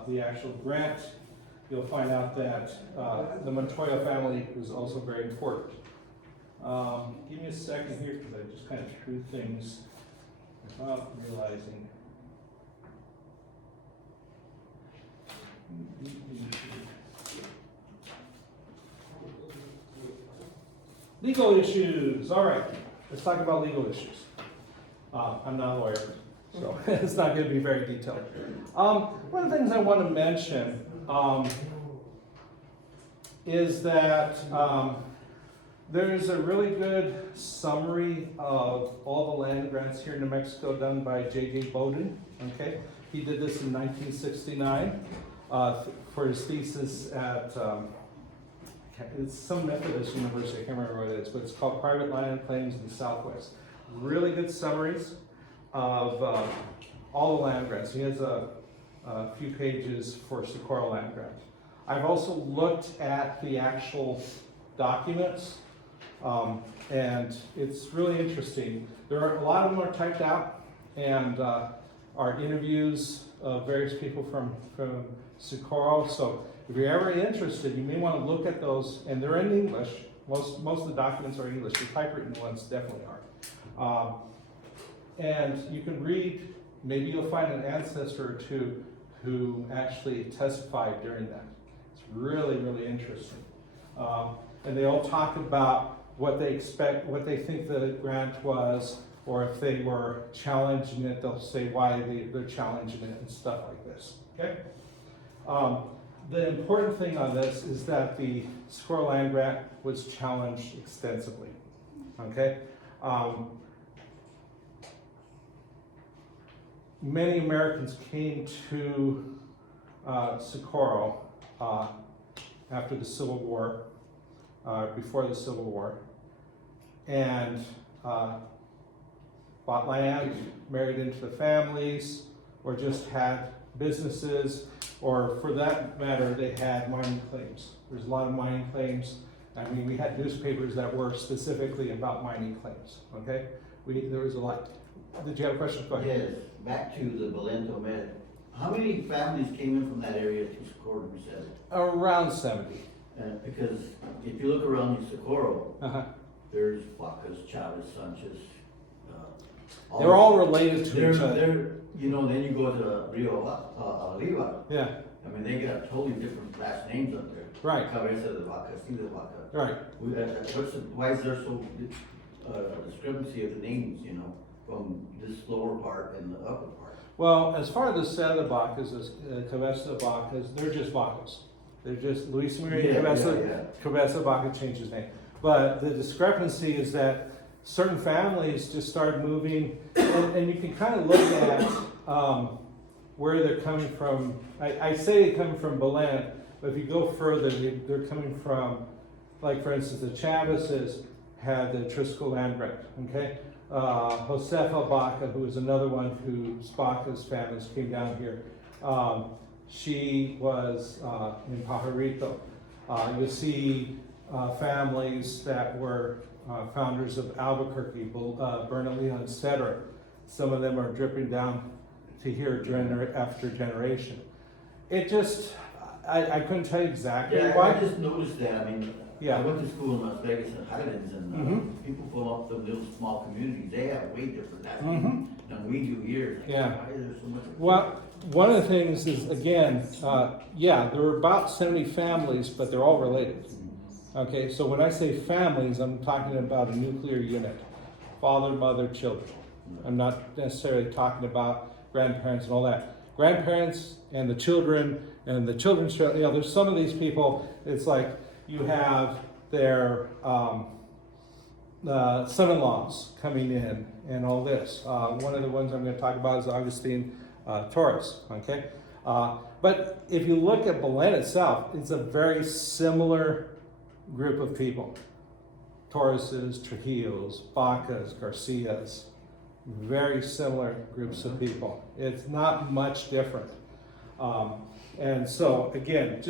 the actual grant, you'll find out that the Montoya family was also very important. Give me a second here because I just kind of threw things without realizing. Legal issues. All right, let's talk about legal issues. I'm not a lawyer, so it's not going to be very detailed. One of the things I want to mention is that there's a really good summary of all the land grants here in New Mexico done by J.J. Bowden. Okay, he did this in 1969 for his thesis at it's some Methodist university. I can't remember what it is, but it's called Private Land Claims in the Southwest. Really good summaries of all the land grants. He has a few pages for Socorro land grant. I've also looked at the actual documents. And it's really interesting. There are a lot of them are typed out, and are interviews of various people from Socorro. So if you're ever interested, you may want to look at those, and they're in English. Most of the documents are English. The typewritten ones definitely are. And you can read. Maybe you'll find an ancestor or two who actually testified during that. It's really, really interesting. And they all talk about what they expect, what they think the grant was, or if they were challenging it, they'll say why they're challenging it and stuff like this. Okay. The important thing on this is that the Socorro land grant was challenged extensively. Okay. Many Americans came to Socorro after the Civil War. Before the Civil War, and bought land, married into the families, or just had businesses, or for that matter, they had mining claims. There's a lot of mining claims. I mean, we had newspapers that were specifically about mining claims, okay? There was a lot. Did you have a question? Go ahead. Yes, back to the Valento Med. How many families came in from that area to Socorro, you said? Around 70. Because if you look around in Socorro, Uh-huh. there's Vacas, Chavez, Sanchez. They're all related to each other. You know, then you go to Rio Oliva. Yeah. I I mean, they got totally different last names up there. Right. Cabeza de Vaca, Castillo de Vaca. Right. Why is there so, discrepancy of the names, you know, from this lower part and the upper part? Well, as far as the set of the Bacas, Cabeza de Bacas, they're just Bacas. They're just Luis Maria Cabeza Baca changed his name. But the discrepancy is that certain families just started moving, and you can kind of look at where they're coming from. I say they're coming from Belen, but if you go further, they're coming from, like for instance, the Chavezes had the Trisco land grant, okay? Josefa Baca, who is another one whose Baca's families came down here. She was in Pajarito. You'll see families that were founders of Albuquerque, Bernalillo, etc. Some of them are dripping down to here after generation. It just, I couldn't tell you exactly Yeah, why. I just noticed that, I mean, Yeah. I went to school in Las Vegas and Highlands, and Mhm. people from up the little small communities, they have way different last Mhm. names than we do here. Yeah. Why is there so much? Well, one of the things is, again, there were about 70 families, but they're all related. Okay, so when I say families, I'm talking about a nuclear unit, father, mother, children. I'm not necessarily talking about grandparents and all that. Grandparents and the children's children, you know, there's some of these people, it's like you have their son-in-laws coming in and all this. One of the ones I'm going to talk about is Augustine Torres, okay? But if you look at Belen itself, it's a very similar group of people. Torreses, Trujillos, Bacas, Garcias, very similar groups of people. It's not much different. And so again,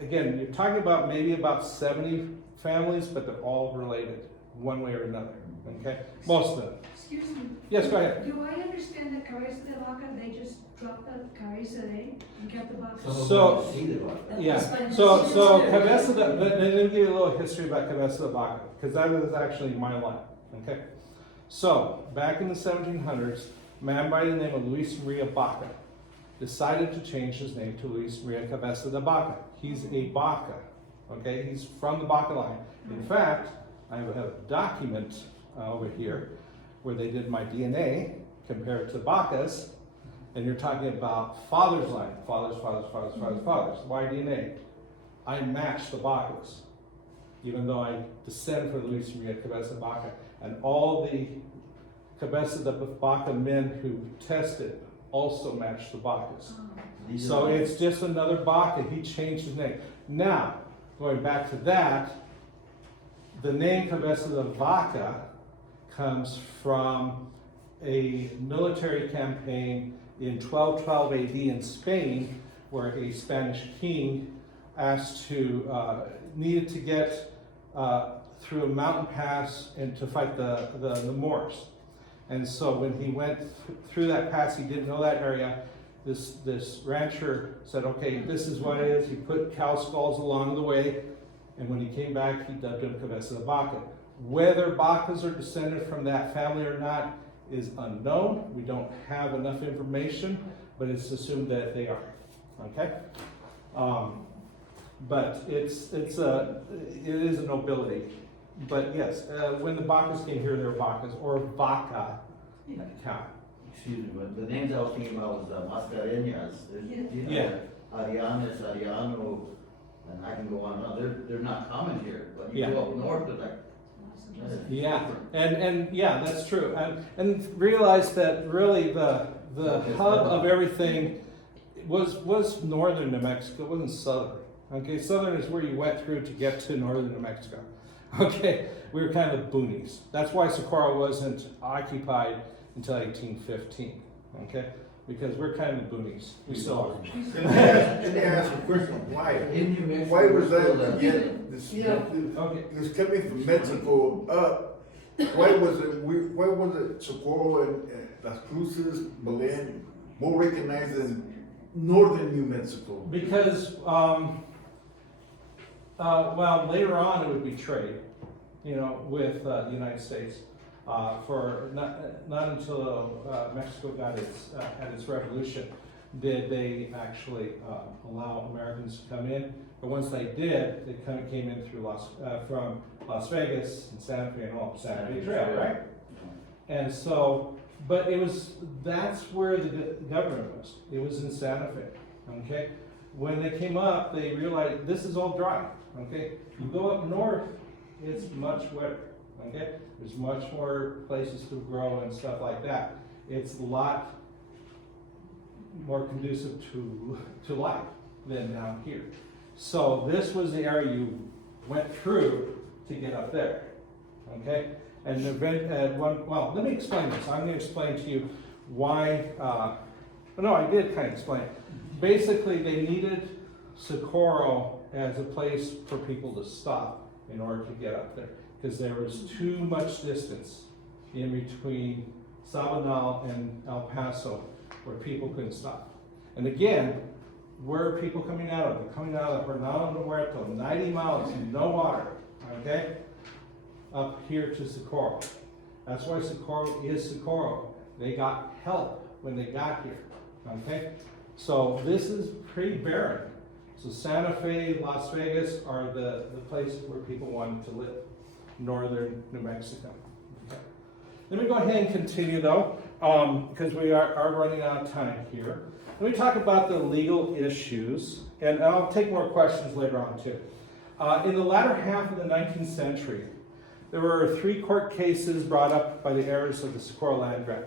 again, you're talking about maybe about 70 families, but they're all related one way or another, okay? Most of them. Excuse me. Yes, go ahead. Do I understand that Cabeza de Vaca, they just dropped the Cabeza de and kept the Vaca? So- See the Vaca. Yeah, That's so fine. Cabeza de, let me give you a little history about Cabeza de Vaca, because that is actually my line, okay? So, back in the 1700s, a man by the name of Luis Maria Baca decided to change his name to Luis Maria Cabeza de Baca. He's a Baca, okay? He's from the Baca line. In fact, I have a document over here where they did my DNA compared to Bacas, and you're talking about father's line, fathers. Why DNA? I match the Bacas, even though I descend from Luis Maria Cabeza Baca, and all the Cabeza de Baca men who tested also matched the Bacas. These So are- it's just another Baca. He changed his name. Now, going back to that, the name Cabeza de Vaca comes from a military campaign in 1212 AD in Spain, where a Spanish king needed to get through a mountain pass and to fight the Moors. And so when he went through that pass, he didn't know that area. This rancher said, okay, this is what it is. He put cow skulls along the way, and when he came back, he dubbed him Cabeza de Vaca. Whether Bacas are descended from that family or not is unknown. We don't have enough information, but it's assumed that they are. Okay? But it is a nobility. But yes, when the Bacas came here, they were Bacas or Vaca cow. Excuse me, but the names I was thinking about was Mascareñas. Yeah. Arianes, Ariano, and I can go on and on. They're not common here, but you Yeah. go up north, they're like. Yeah, and yeah, that's true. And realize that really the hub of everything was northern New Mexico. It wasn't southern. Okay, southern is where you went through to get to northern New Mexico. Okay, we were kind of boonies. That's why Socorro wasn't occupied until 1815. Okay, because we're kind of boonies. We still are. Let me ask a question, why? In New Mexico, Why was that we're still again? Okay. It was coming from Mexico up. Why was it Socorro and Las Cruces, Belen, more recognized as northern New Mexico? Because, well, later on it would be trade, with the United States. For not until Mexico had its revolution. did they actually allow Americans to come in. But once they did, they kind of came in through from Las Vegas and Santa Fe and all Santa Fe Trail, right? And so, but that's where the government was. It was in Santa Fe, okay? When they came up, they realized this is all dry, okay? You go up north, it's much wetter, okay? There's much more places to grow and stuff like that. It's a lot more conducive to life than down here. So this was the area you went through to get up there, okay? And let me explain this. I'm going to explain to you why, no, I did kind of explain it. Basically, they needed Socorro as a place for people to stop in order to get up there, because there was too much distance in between Sabinal and El Paso where people couldn't stop. And again, where are people coming out of? They're coming out of Hernando de Muerto, 90 miles, no water, okay? Up here to Socorro. That's why Socorro is Socorro. They got help when they got here, okay? So this is pretty barren. So Santa Fe, Las Vegas are the places where people wanted to live. Northern New Mexico. Okay. Let me go ahead and continue though, because we are running out of time here. Let me talk about the legal issues, and I'll take more questions later on too. In the latter half of the 19th century, there were 3 court cases brought up by the heirs of the Socorro land grant.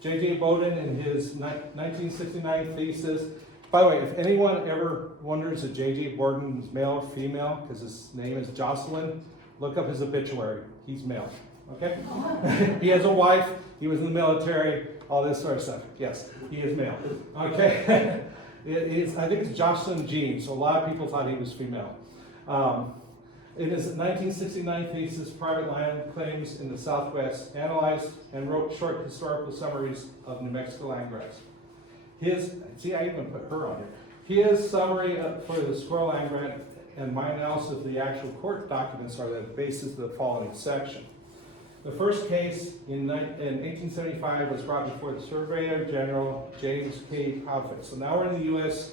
J.J. Bowden in his 1969 thesis. By the way, if anyone ever wonders if J.J. Bowden is male or female, because his name is Jocelyn, look up his obituary. He's male, okay? He has a wife, he was in the military, all this sort of stuff. Yes, he is male, okay? I think it's Jocelyn Jean, so a lot of people thought he was female. In his 1969 thesis, Private Land Claims in the Southwest, analyzed and wrote short historical summaries of New Mexico land grants. I even put her on here. His summary for the Socorro land grant and my analysis of the actual court documents are the basis of the following section. The first case in 1875 was brought before the Surveyor General James K. Proudfoot. So now we're in the U.S.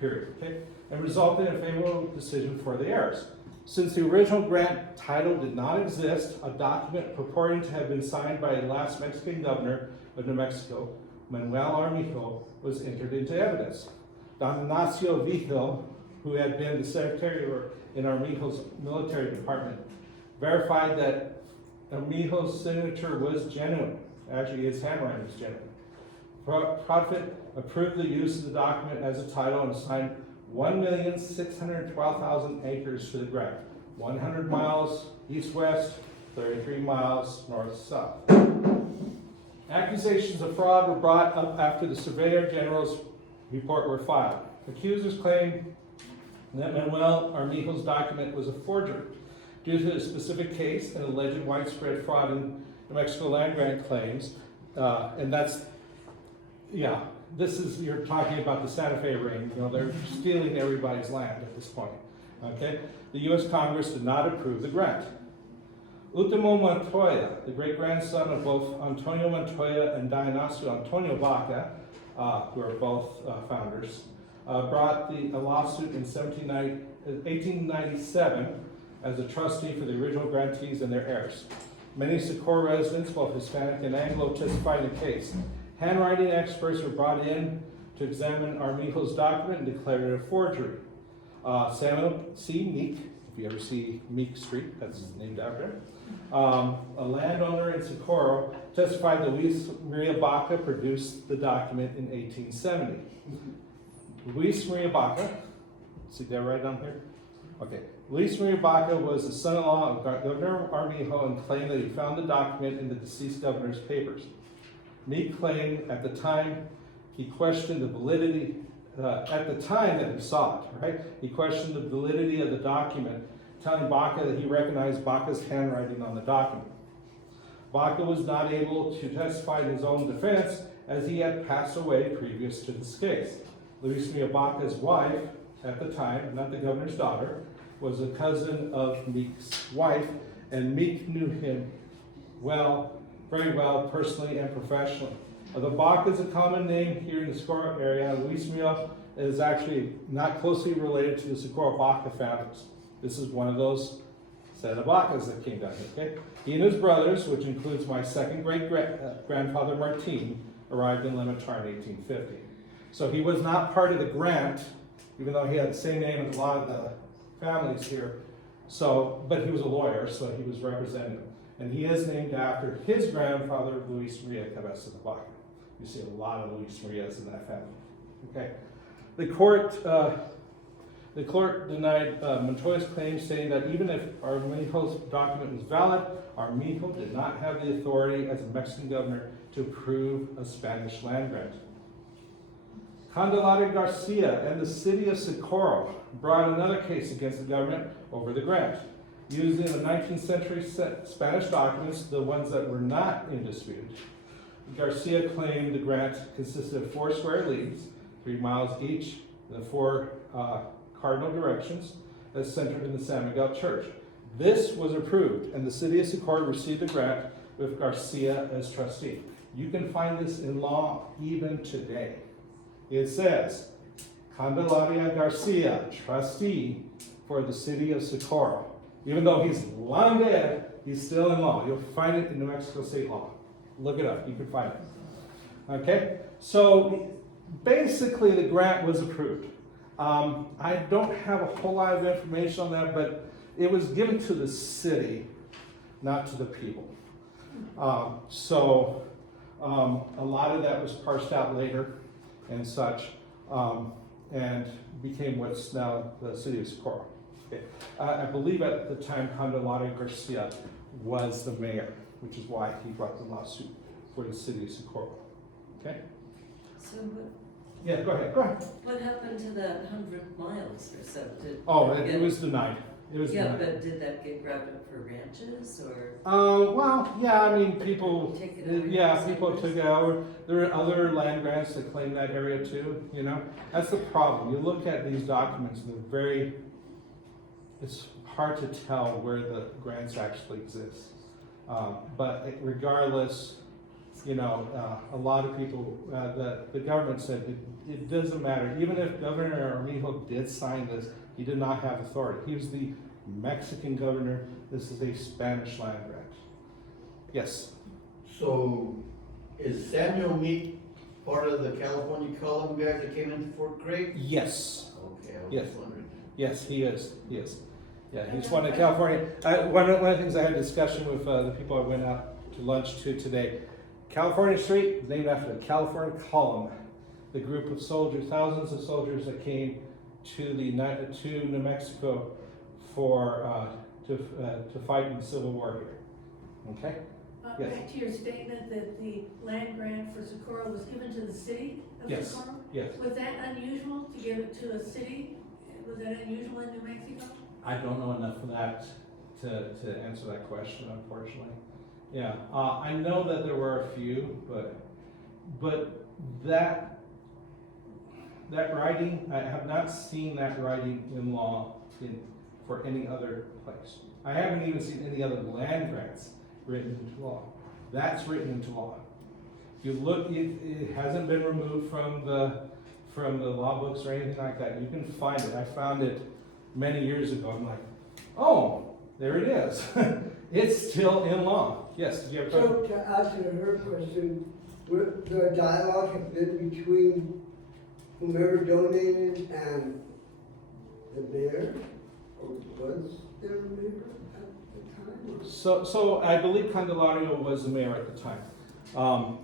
Period, okay? And resulted in a favorable decision for the heirs. Since the original grant title did not exist, a document purporting to have been signed by the last Mexican governor of New Mexico, Manuel Armijo, was entered into evidence. Don Ignacio Vigil, who had been the secretary in Armijo's military department, verified that Armijo's signature was genuine. Actually, his handwriting was genuine. Proudfoot approved the use of the document as a title and assigned 1,612,000 acres to the grant. 100 miles east-west, 33 miles north-south. Accusations of fraud were brought up after the Surveyor General's report were filed. Accusers claimed that Manuel Armijo's document was a forgery due to a specific case and alleged widespread fraud in New Mexico land grant claims. And that's, yeah, you're talking about the Santa Fe ring. You know, they're stealing everybody's land at this point. Okay? The U.S. Congress did not approve the grant. Ultimo Montoya, the great-grandson of both Antonio Montoya and Dionisio Antonio Baca, who are both founders, brought a lawsuit in 1897 as a trustee for the original grantees and their heirs. Many Socorro residents, both Hispanic and Anglo, testified in the case. Handwriting experts were brought in to examine Armijo's document and declared it a forgery. Samuel C. Meek, if you ever see Meek Street, that's named after him, a landowner in Socorro, testified that Luis Maria Baca produced the document in 1870. Luis Maria Baca, see that right down here? Okay. Luis Maria Baca was the son-in-law of Governor Armijo and claimed that he found the document in the deceased governor's papers. Meek claimed at the time he questioned the validity, at the time that he saw it, right? He questioned the validity of the document, telling Baca that he recognized Baca's handwriting on the document. Baca was not able to testify in his own defense as he had passed away previous to this case. Luis Maria Baca's wife, at the time, not the governor's daughter, was a cousin of Meek's wife, and Meek knew him well, very well, personally and professionally. The Baca is a common name here in the Socorro area. Luis Maria is actually not closely related to the Socorro Baca families. This is one of those set of Bacas that came down here, okay? He and his brothers, which includes my second grandfather Martin, arrived in Limitar in 1850. So he was not part of the grant, even though he had the same name as a lot of the families here. So, but he was a lawyer, so he was representing them. And he is named after his grandfather, Luis Maria Cabeza de Baca. You see a lot of Luis Marias in that family. Okay. The court denied Montoya's claim, saying that even if Armijo's document was valid, Armijo did not have the authority as a Mexican governor to approve a Spanish land grant. Candelaria Garcia and the city of Socorro brought another case against the government over the grant. Using the 19th century Spanish documents, the ones that were not in dispute, Garcia claimed the grant consisted of 4 square leagues, 3 miles each, in the 4 cardinal directions, as centered in the San Miguel Church. This was approved, and the city of Socorro received the grant with Garcia as trustee. You can find this in law even today. It says, Candelaria Garcia, trustee for the city of Socorro. Even though he's long dead, he's still in law. You'll find it in New Mexico state law. Look it up, you can find it. Okay, so basically the grant was approved. I don't have a whole lot of information on that, but it was given to the city, not to the people. A lot of that was parsed out later and such, and became what's now the city of Socorro. Okay. I believe at the time Candelaria Garcia was the mayor, which is why he brought the lawsuit for the city of Socorro. Okay? So what, Yeah, go ahead. what happened to that 100 miles or so? It was denied. It was Yeah, denied. but did that get grabbed up for ranches or? Well, yeah, I mean, people, Take it over yeah, for people settlers? took it over. There are other land grants that claim that area too, you know? That's the problem. You look at these documents and it's hard to tell where the grants actually exist. But regardless, you know, a lot of people, the government said it doesn't matter. Even if Governor Armijo did sign this, he did not have authority. He was the Mexican governor. This is a Spanish land grant. Yes. So, is Samuel Meek part of the California column guys that came into Fort Craig? Yes. Okay, I was Yes. just wondering. Yes, he is. He is. Yeah, he's one of California. One of the things I had a discussion with the people I went out to lunch to today. California Street is named after the California Column, the group of soldiers, thousands of soldiers that came to New Mexico to fight in the Civil War here. Okay. Yes. Back to your statement that the land grant for Socorro was given to the city of Yes. Socorro? Yes. Was that unusual to give it to a city? Was that unusual in New Mexico? I don't know enough of that to answer that question, unfortunately. Yeah, I know that there were a few, but that writing, I have not seen that writing in law for any other place. I haven't even seen any other land grants written into law. That's written into law. If you look, it hasn't been removed from the law books or anything like that. You can find it. I found it many years ago. I'm like, oh, there it is. It's still in law. Yes, did you have a question? So to answer her question, would the dialogue have been between whomever donated and the mayor? Or was there a mayor at the time? So I believe Candelaria was the mayor at the time,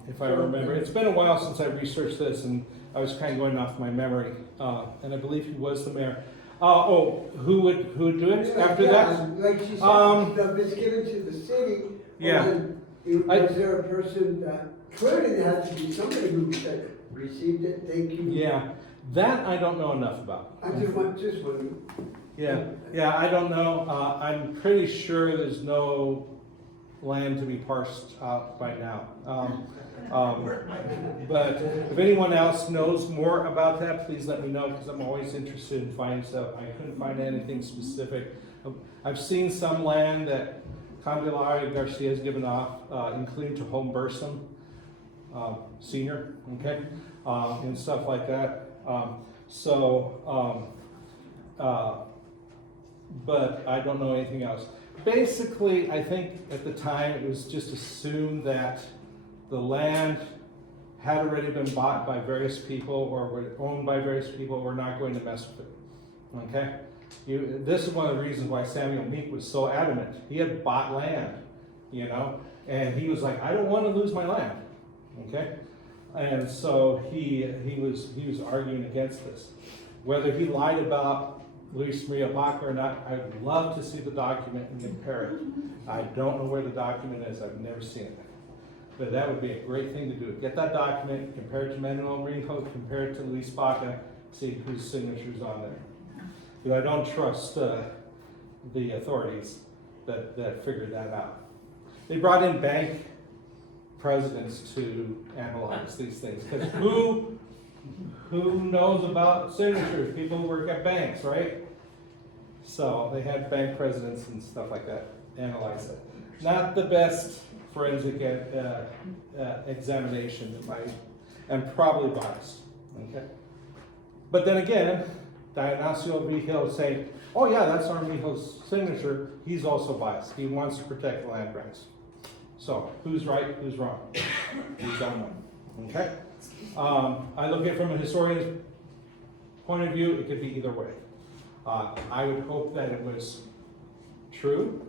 if I remember. It's been a while since I researched this, and I was kind of going off my memory, and I believe he was the mayor. Who would do it after that? Like she said, if it's given to the city. Yeah. Was there a person that, clearly there had to be somebody who said, received it, thank you. Yeah, that I don't know enough about. I just wondering. Yeah, I don't know. I'm pretty sure there's no land to be parsed out by now. But if anyone else knows more about that, please let me know, because I'm always interested in finding stuff. I couldn't find anything specific. I've seen some land that Candelaria Garcia has given off, including to Home Bursum. Senior, okay, and stuff like that. But I don't know anything else. Basically, I think at the time it was just assumed that the land had already been bought by various people or were owned by various people. We're not going to mess with it, okay? This is one of the reasons why Samuel Meek was so adamant. He had bought land, you know, and he was like, I don't want to lose my land, okay? And so he was arguing against this. Whether he lied about Luis Maria Baca or not, I'd love to see the document and compare it. I don't know where the document is. I've never seen it. But that would be a great thing to do. Get that document, compare it to Manuel Marinho, compare it to Luis Baca, see whose signature's on there. Because I don't trust the authorities that figured that out. They brought in bank presidents to analyze these things. Because who knows about signatures? People who work at banks, right? So they had bank presidents and stuff like that analyze it. Not the best forensic examination, and probably biased. Okay. But then again, Dionisio Vigil saying, "Oh yeah, that's our Vigil's signature." He's also biased. He wants to protect the land rights. So who's right? Who's wrong? We don't know. Okay. I look at it from a historian's point of view. It could be either way. I would hope that it was true,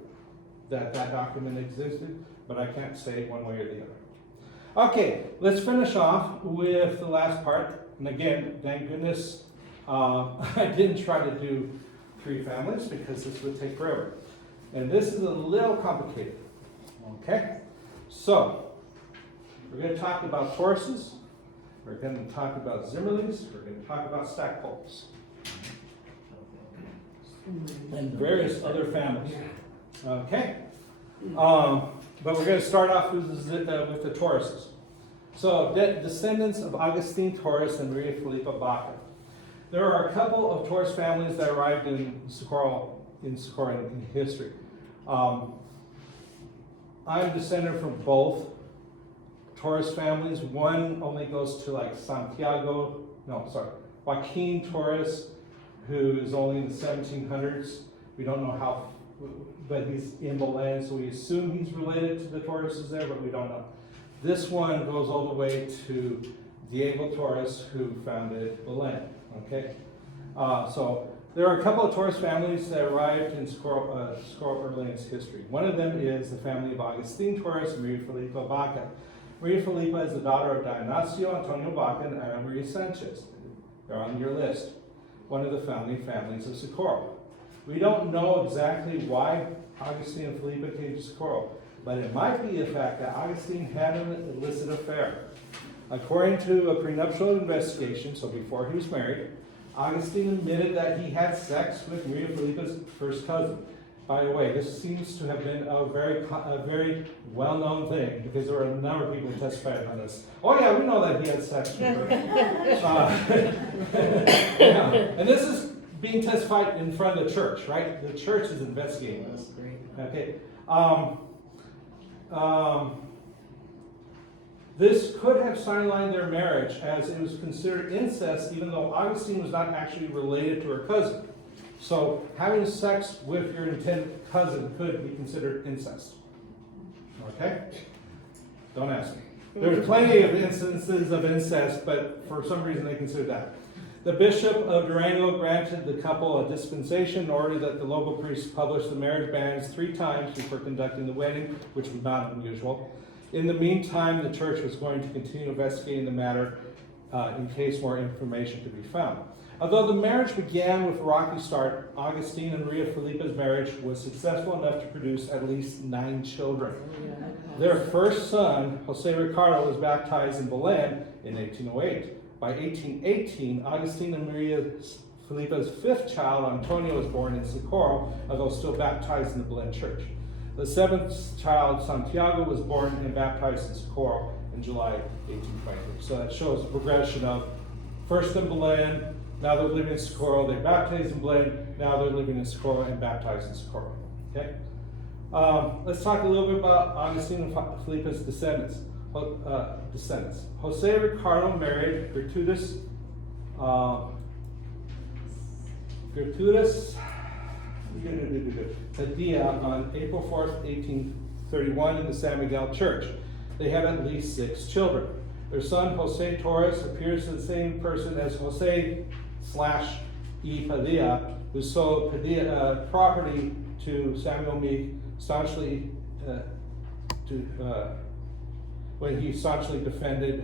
that document existed, but I can't say one way or the other. Okay, let's finish off with the last part. And again, thank goodness I didn't try to do 3 families because this would take forever. And this is a little complicated. Okay, so we're going to talk about Tauruses. We're going to talk about Zimmerlings. We're going to talk about Stackpoles. And various other families. Okay? But we're going to start off with the Tauruses. So, descendants of Agustin Taurus and Maria Filipa Baca. There are a couple of Taurus families that arrived in Socorro in history. I'm descended from both Taurus families. One only goes to like Joaquin Taurus, who is only in the 1700s. We don't know how, but he's in Belen, so we assume he's related to the Tauruses there, but we don't know. This one goes all the way to Diego Taurus, who founded Belen. Okay, so there are a couple of Taurus families that arrived in Socorro early in its history. One of them is the family of Agustin Taurus and Maria Filipa Baca. Maria Filipa is the daughter of Dionisio Antonio Baca and Ana Maria Sanchez. They're on your list. One of the founding families of Socorro. We don't know exactly why Agustin and Filipa came to Socorro, but it might be the fact that Agustin had an illicit affair. According to a prenuptial investigation, so before he was married, Agustin admitted that he had sex with Maria Filipa's first cousin. By the way, this seems to have been a very well-known thing because there were a number of people who testified on this. Oh yeah, we know that he had sex with her. Yeah. And this is being testified in front of the church, right? The church is investigating this. Okay. This could have sidelined their marriage as it was considered incest, even though Augustine was not actually related to her cousin. So having sex with your intended cousin could be considered incest. Okay? Don't ask me. There's plenty of instances of incest, but for some reason they consider that. The Bishop of Durango granted the couple a dispensation in order that the local priests publish the marriage bans 3 times before conducting the wedding, which was not unusual. In the meantime, the church was going to continue investigating the matter in case more information could be found. Although the marriage began with a rocky start, Agustin and Maria Filipa's marriage was successful enough to produce at least 9 children. Their first son, Jose Ricardo, was baptized in Belen in 1808. By 1818, Agustin and Maria Filipa's 5th child, Antonio, was born in Socorro, although still baptized in the Belen church. The 7th child, Santiago, was born and baptized in Socorro in July 1823. So that shows the progression of first in Belen, now they're living in Socorro, they're baptized in Belen, now they're living in Socorro and baptized in Socorro. Okay? Let's talk a little bit about Agustin and Filipa's descendants. descendants. Jose Ricardo married Gertrudis Padilla on April 4th, 1831 in the San Miguel Church. They had at least 6 children. Their son, Jose Torres, appears the same person as Jose/E. Padilla, who sold Padilla property to Samuel Meek when he staunchly defended,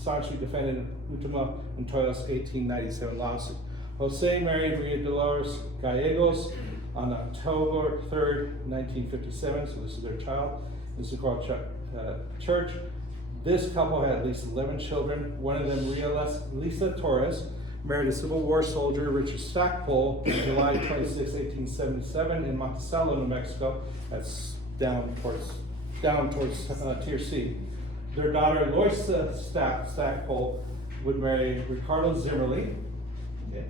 staunchly defended Ultima Montoya's 1897 lawsuit. Jose married Maria Dolores Gallegos on October 3rd, 1957, so this is their child. This is called Church. This couple had at least 11 children. One of them, Lisa Torres, married a Civil War soldier, Richard Stackpole, on July 26, 1877 in Monticello, New Mexico. That's down towards Tier C. Their daughter, Loisa Stackpole, would marry Ricardo Zimmerli. Okay.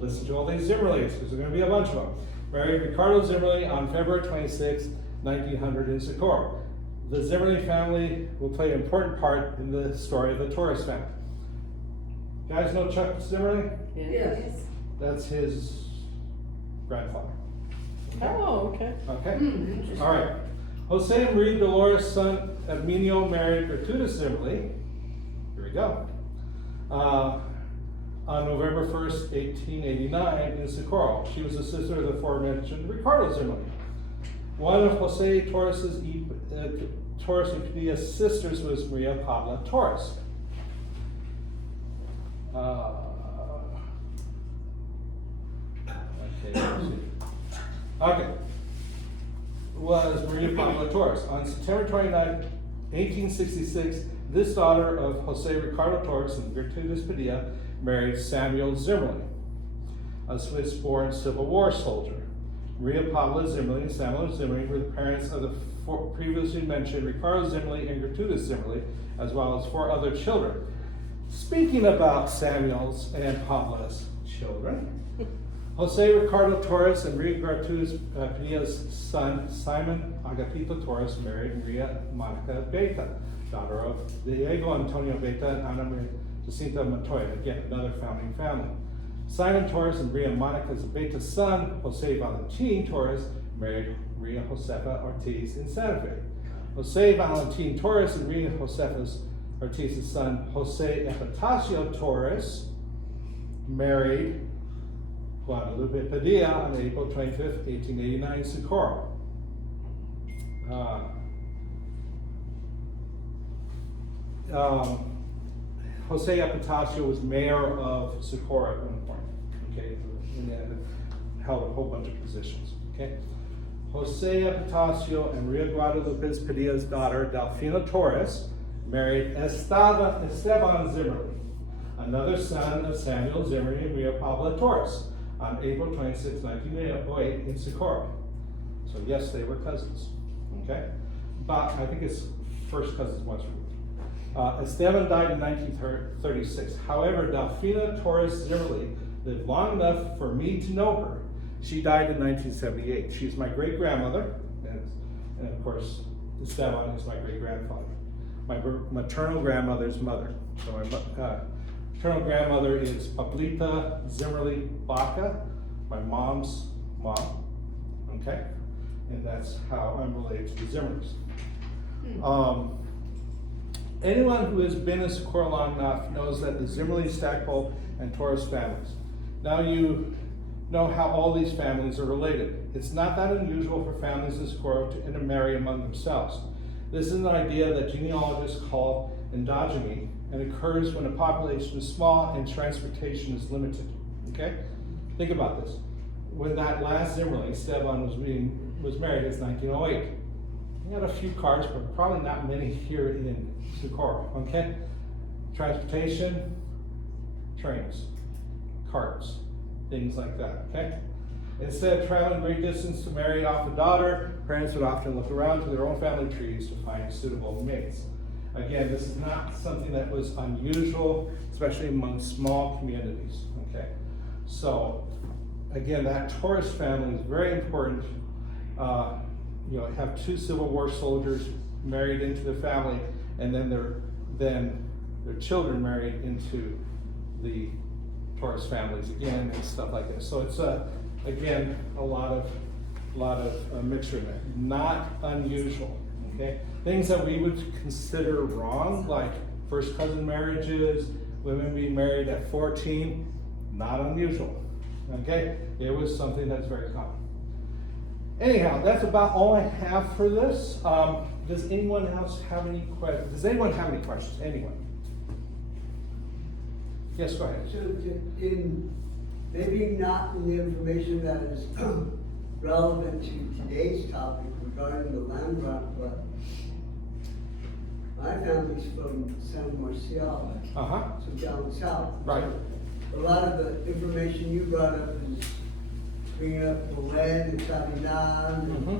Listen to all these Zimmerlis, because there's going to be a bunch of them. Married Ricardo Zimmerli on February 26, 1900 in Socorro. The Zimmerli family will play an important part in the story of the Torres family. You guys know Chuck Zimmerli? Yes. That's his grandfather. Oh, okay. Okay? Interesting. All right. Jose Maria Dolores' son, Arminio, married Gertrudis Zimmerli. Here we go. On November 1st, 1889 in Socorro. She was the sister of the aforementioned Ricardo Zimmerli. One of Jose Torres and Padilla's sisters was Maria Pabla Torres. Okay. Was Maria Pabla Torres. On September 29, 1866, this daughter of Jose Ricardo Torres and Gertrudis Padilla married Samuel Zimmerli, a Swiss-born Civil War soldier. Maria Pabla Zimmerli and Samuel Zimmerli were the parents of the previously mentioned Ricardo Zimmerli and Gertrudis Zimmerli, as well as 4 other children. Speaking about Samuel's and Pabla's children, Jose Ricardo Torres and Maria Gertrudis Padilla's son, Simon Agapito Torres, married Maria Monica Beta, daughter of Diego Antonio Beta and Ana Jacinta Montoya, again, another founding family. Simon Torres and Maria Monica's Beta's son, Jose Valentin Torres, married Maria Josefa Ortiz in Santa Fe. Jose Valentin Torres and Maria Josefa Ortiz's son, Jose Epitacio Torres, married Guadalupe Padilla on April 25th, 1889 in Socorro. Jose Epitacio was mayor of Socorro at one point, okay, and held a whole bunch of positions, okay. Jose Epitacio and Maria Guadalupe Padilla's daughter, Delfina Torres, married Esteban Zimmerli, another son of Samuel Zimmerli and Maria Pabla Torres, on April 26, 1908 in Socorro. So yes, they were cousins, okay? But I think it's first cousins once removed. Esteban died in 1936. However, Delfina Torres Zimmerli lived long enough for me to know her. She died in 1978. She's my great-grandmother, and of course, Esteban is my great-grandfather. My maternal grandmother's mother. So my maternal grandmother is Pablita Zimmerli Baca, my mom's mom, okay? And that's how I'm related to the Zimmerlis. Anyone who has been in Socorro long enough knows that the Zimmerli, Stackpole, and Torres families. Now you know how all these families are related. It's not that unusual for families in Socorro to intermarry among themselves. This is an idea that genealogists call endogamy and occurs when a population is small and transportation is limited, okay? Think about this. When that last Zimmerli, Esteban, was married, it's 1908. We had a few cars, but probably not many here in Socorro, okay? Transportation, trains, carts, things like that, okay? Instead of traveling great distance to marry off a daughter, parents would often look around to their own family trees to find suitable mates. Again, this is not something that was unusual, especially among small communities, okay? So, again, that Torres family is very important. you know, have two Civil War soldiers married into the family, and then their children married into the Torres families again and stuff like this. So it's again a lot of mixture in there. Not unusual. Okay, things that we would consider wrong, like first cousin marriages, women being married at 14, not unusual. Okay, it was something that's very common. Anyhow, that's about all I have for this. Does anyone else have any questions? Does anyone have any questions? Anyone? Yes, go ahead. So in, maybe not in the information that is relevant to today's topic regarding the land grant, but my family's from San Marcial, Uh-huh. so down south. Right. A lot of the information you brought up is bringing up the land and Sabinan. Mm-hmm.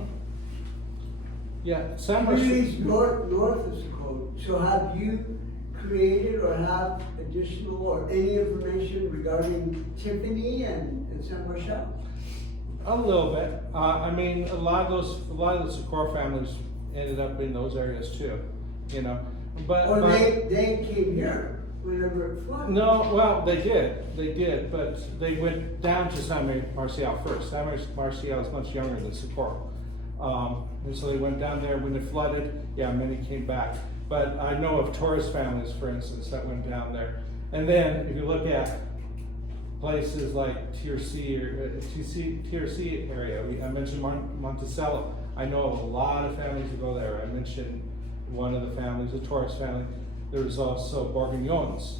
Yeah, San Communities Marcial. north of Socorro. So have you created or have additional or any information regarding Tiffany and San Marcial? A little bit. I mean, a lot of the Socorro families ended up in those areas too, you know. But Or they came here whenever it flooded? no, well, they did, but they went down to San Marcial first. San Marcial is much younger than Socorro. And so they went down there when it flooded. Yeah, many came back. But I know of Torres families, for instance, that went down there. And then if you look at places like TRC or TRC area, I mentioned Monticello. I know of a lot of families that go there. I mentioned one of the families, the Torres family. There was also Borgognons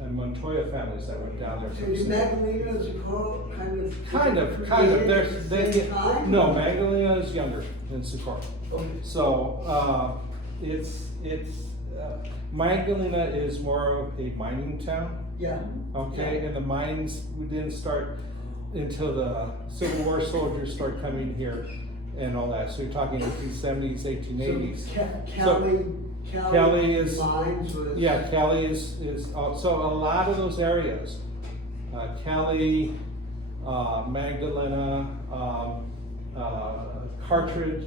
and Montoya families that went down there. So did Magdalena and Socorro Kind of. created at the same time? No, Magdalena is younger than Socorro. Okay. So, Magdalena is more of a mining town, Yeah. okay? And the mines didn't start until the Civil War soldiers started coming here and all that. So you're talking 1870s, 1880s. So Kelly is- Mines was. Yeah, Kelly is so a lot of those areas, Kelly, Magdalena, Carthage,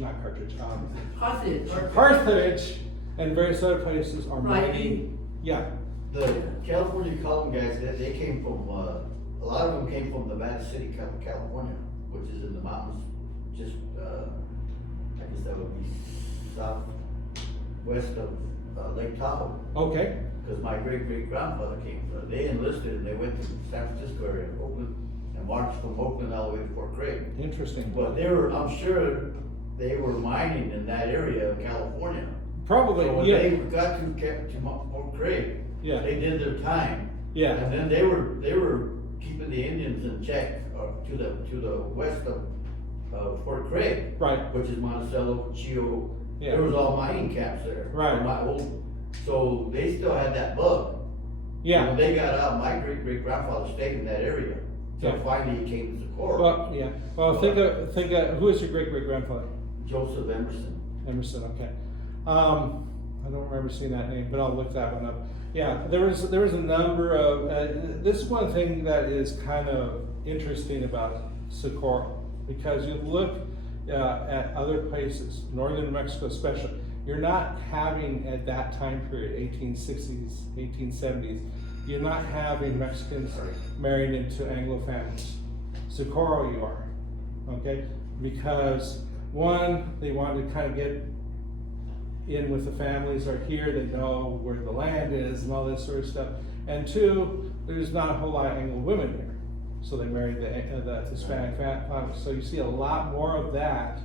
not Carthage, Carthage, and various other places are mining. Yeah, The California column guys, they came from, a lot of them came from Nevada City, California, which is in the mountains, just, I guess that would be southwest of Lake Tahoe. okay, Because my great-great-grandfather came from, they enlisted and they went to San Francisco area, Oakland, and marched from Oakland all the way to Fort Craig. interesting. But they were, I'm sure they were mining in that area of California. Probably, So when yeah, they got to Fort Craig, yeah, they did their time. yeah, And then they were keeping the Indians in check, to the west of Fort Craig, right, which is Monticello, Chio. yeah, There was all mining camps there. Right. So they still had that bug. yeah. When they got out, my great-great-grandfather stayed in that area, Yeah. till finally he came to Socorro. Well, yeah, well, think of, who is your great-great-grandfather? Joseph Emerson. Emerson, okay. I don't remember seeing that name, but I'll look that one up. Yeah, there was a number of, this is one thing that is kind of interesting about Socorro, because you look at other places, northern New Mexico especially, you're not having at that time period, 1860s, 1870s, you're not having Mexicans marrying into Anglo families. Socorro you are, okay? Because one, they wanted to kind of get in with the families are here, they know where the land is and all this sort of stuff. And two, there's not a whole lot of Anglo women here. So they married the Hispanic families. So you see a lot more of that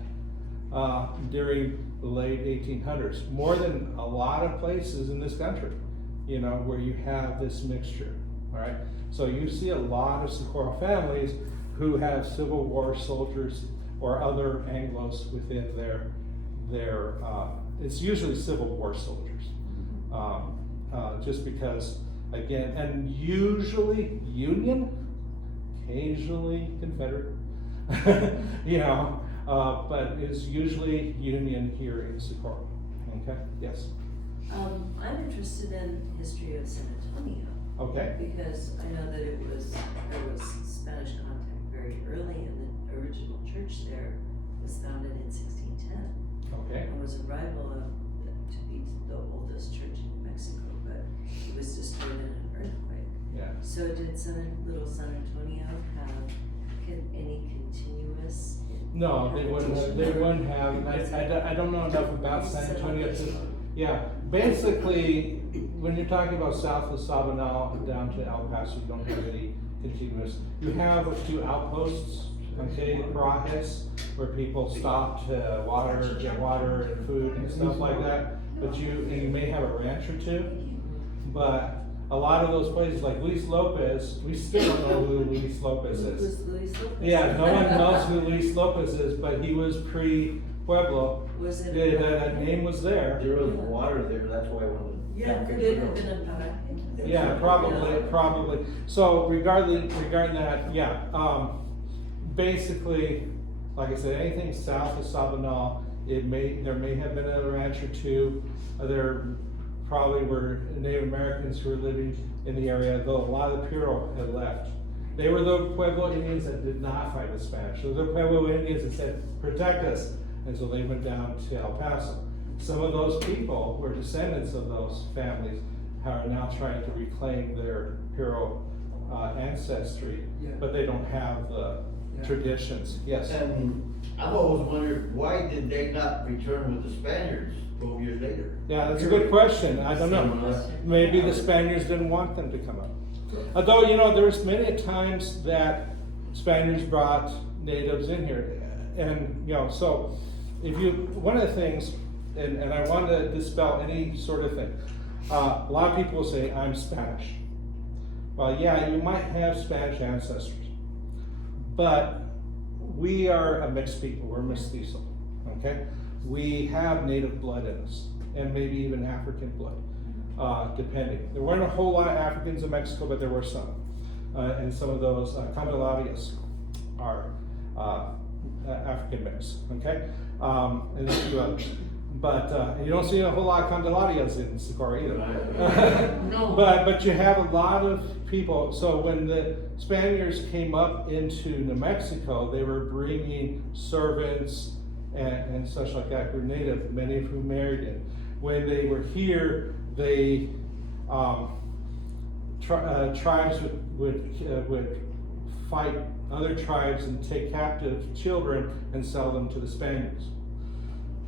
during the late 1800s, more than a lot of places in this country, you know, where you have this mixture, all right? So you see a lot of Socorro families who have Civil War soldiers or other Anglos within their it's usually Civil War soldiers. Just because, again, and usually Union, occasionally Confederate, you know, but it's usually Union here in Socorro. Okay, yes, I'm interested in history of San Antonio, okay, because I know that there was Spanish contact very early, and the original church there was founded in 1610 Okay. and was a rival of, to be the oldest church in New Mexico, but it was destroyed in an earthquake. Yeah. So did little San Antonio have any continuous? No, they wouldn't have, and I don't know enough about San Antonio to, yeah, basically, when you're talking about south of Sabinal down to El Paso, you don't have any continuous. You have a few outposts, okay, garages, where people stop to get water and food and stuff like that, but you may have a ranch or two, but a lot of those places, like Luis Lopez, we still don't know who Luis Lopez Who is. was Luis Lopez? Yeah, no one knows who Luis Lopez is, but he was pre-Pueblo. Was it? That name was there. There was water there, that's why one of the. Yeah, could it have been a Baca? Yeah, probably. So regarding that, yeah, basically, like I said, anything south of Sabinal, there may have been a ranch or two. There probably were Native Americans who were living in the area, though a lot of the Puro had left. They were the Pueblo Indians that did not fight the Spanish. So the Pueblo Indians that said, protect us. And so they went down to El Paso. Some of those people were descendants of those families who are now trying to reclaim their Puro ancestry, Yeah. but they don't have the traditions. Yes. And I've always wondered, why did they not return with the Spaniards 12 years later? Yeah, that's a good question. I don't know. Maybe the Spaniards didn't want them to come up. Although, there's many times that Spaniards brought natives in here. And, so one of the things, and I want to dispel any sort of thing. A lot of people will say, I'm Spanish. Well, yeah, you might have Spanish ancestors, but we are a mixed people. We're mestizo, okay? We have native blood in us, and maybe even African blood, depending. There weren't a whole lot of Africans in Mexico, but there were some. And some of those Candelarias are African mix, okay? And a few others. But you don't see a whole lot of Candelarias in Socorro either. No. But you have a lot of people. So when the Spaniards came up into New Mexico, they were bringing servants and such like that who were native, many of whom married in. When they were here, they tribes would fight other tribes and take captive children and sell them to the Spaniards.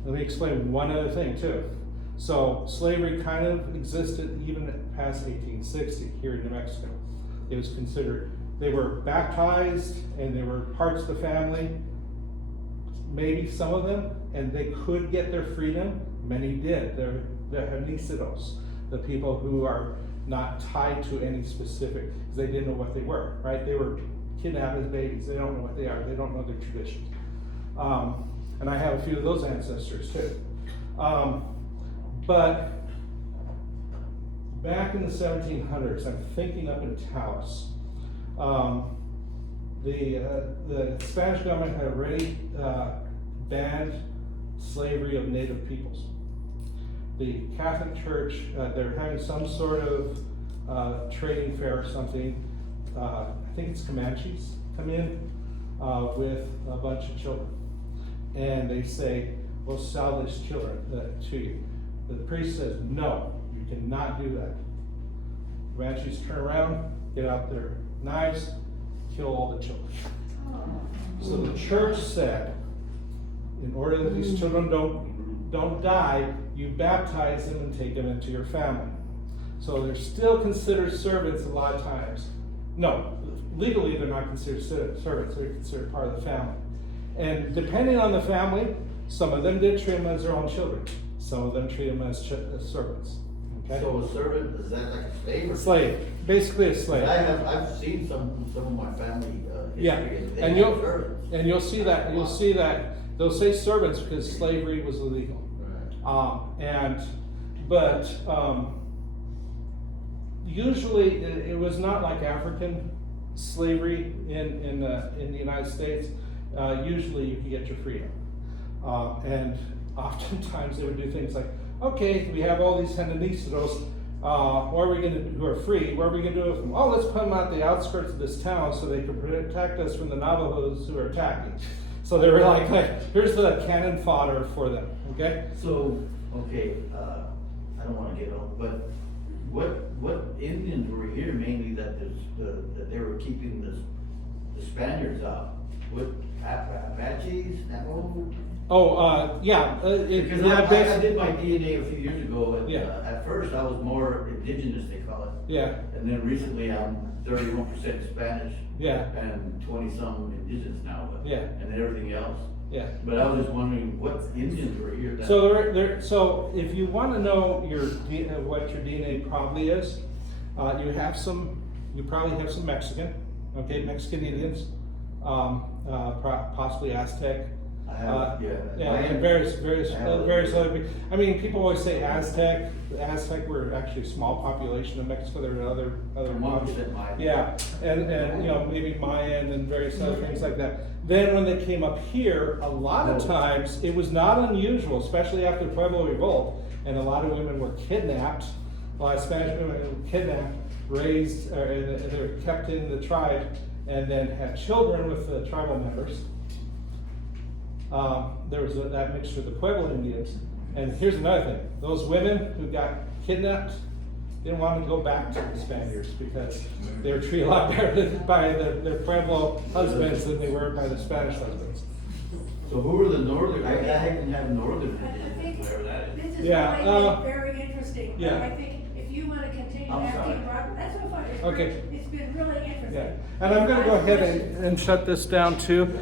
Let me explain one other thing too. So slavery kind of existed even past 1860 here in New Mexico. It was considered, they were baptized and they were parts of the family, maybe some of them, and they could get their freedom. Many did. They're genicidos, the people who are not tied to any specific, because they didn't know what they were, right? They were kidnapped as babies. They don't know what they are. They don't know their traditions. And I have a few of those ancestors too. But back in the 1700s, I'm thinking up in Taos, the Spanish government had already banned slavery of native peoples. The Catholic Church, they're having some sort of trading fair or something. I think it's Comanches come in with a bunch of children. And they say, we'll sell these children to you. The priest says, no, you cannot do that. Comanches turn around, get out their knives, kill all the children. So the church said, in order that these children don't die, you baptize them and take them into your family. So they're still considered servants a lot of times. No, legally they're not considered servants, they're considered part of the family. And depending on the family, some of them did treat them as their own children. Some of them treat them as servants. Okay? So a servant, is that like a slave? A slave, basically a slave. I've seen some of my family history. Yeah, And they and have servants. you'll see that they'll say servants because slavery was illegal. Right. But usually it was not like African slavery in the United States. Usually you can get your freedom. And oftentimes they would do things like, okay, we have all these Sandinistas, what are we going to do, who are free, what are we going to do with them? Oh, let's put them at the outskirts of this town so they can protect us from the Navajos who are attacking. So they were like, here's the cannon fodder for them, okay? So, okay, I don't wanna get off, but what Indians were here mainly that that they were keeping the Spaniards out? What, Apaches, Navajo? Oh, yeah, Because yeah, I did my DNA a few years ago, and, Yeah. at first I was more indigenous, they call it. yeah, And then recently I'm 31% Spanish yeah, and 20-some indigenous now, but, Yeah. and everything else. yeah. But I was just wondering what Indians were here that. So if you wanna know what your DNA probably is, you probably have some Mexican, okay, Mexican Indians, possibly Aztec. I have, Yeah, and various I have- other, I mean, people always say Aztec. The Aztec were actually a small population of Mexico. There were other 1% Maya. Yeah, and you know, maybe Mayan and various other things like that. Then when they came up here, a lot of times, it was not unusual, especially after the Pueblo Revolt, and a lot of women were kidnapped, a lot of Spanish women were kidnapped, raised, and they were kept in the tribe, and then had children with the tribal members. There was that mixture of the Pueblo Indians. And here's another thing, those women who got kidnapped didn't want to go back to the Spaniards because they were treated a lot better by their Pueblo husbands than they were by the Spanish husbands. So who were the northern, I didn't have northern I think Indians, whatever that is. this is Yeah, really very interesting, but yeah. I think if you wanna continue I'm asking sorry. Robert, that's so fine. Okay. It's been really interesting. Yeah, and I'm gonna go ahead and shut this down too.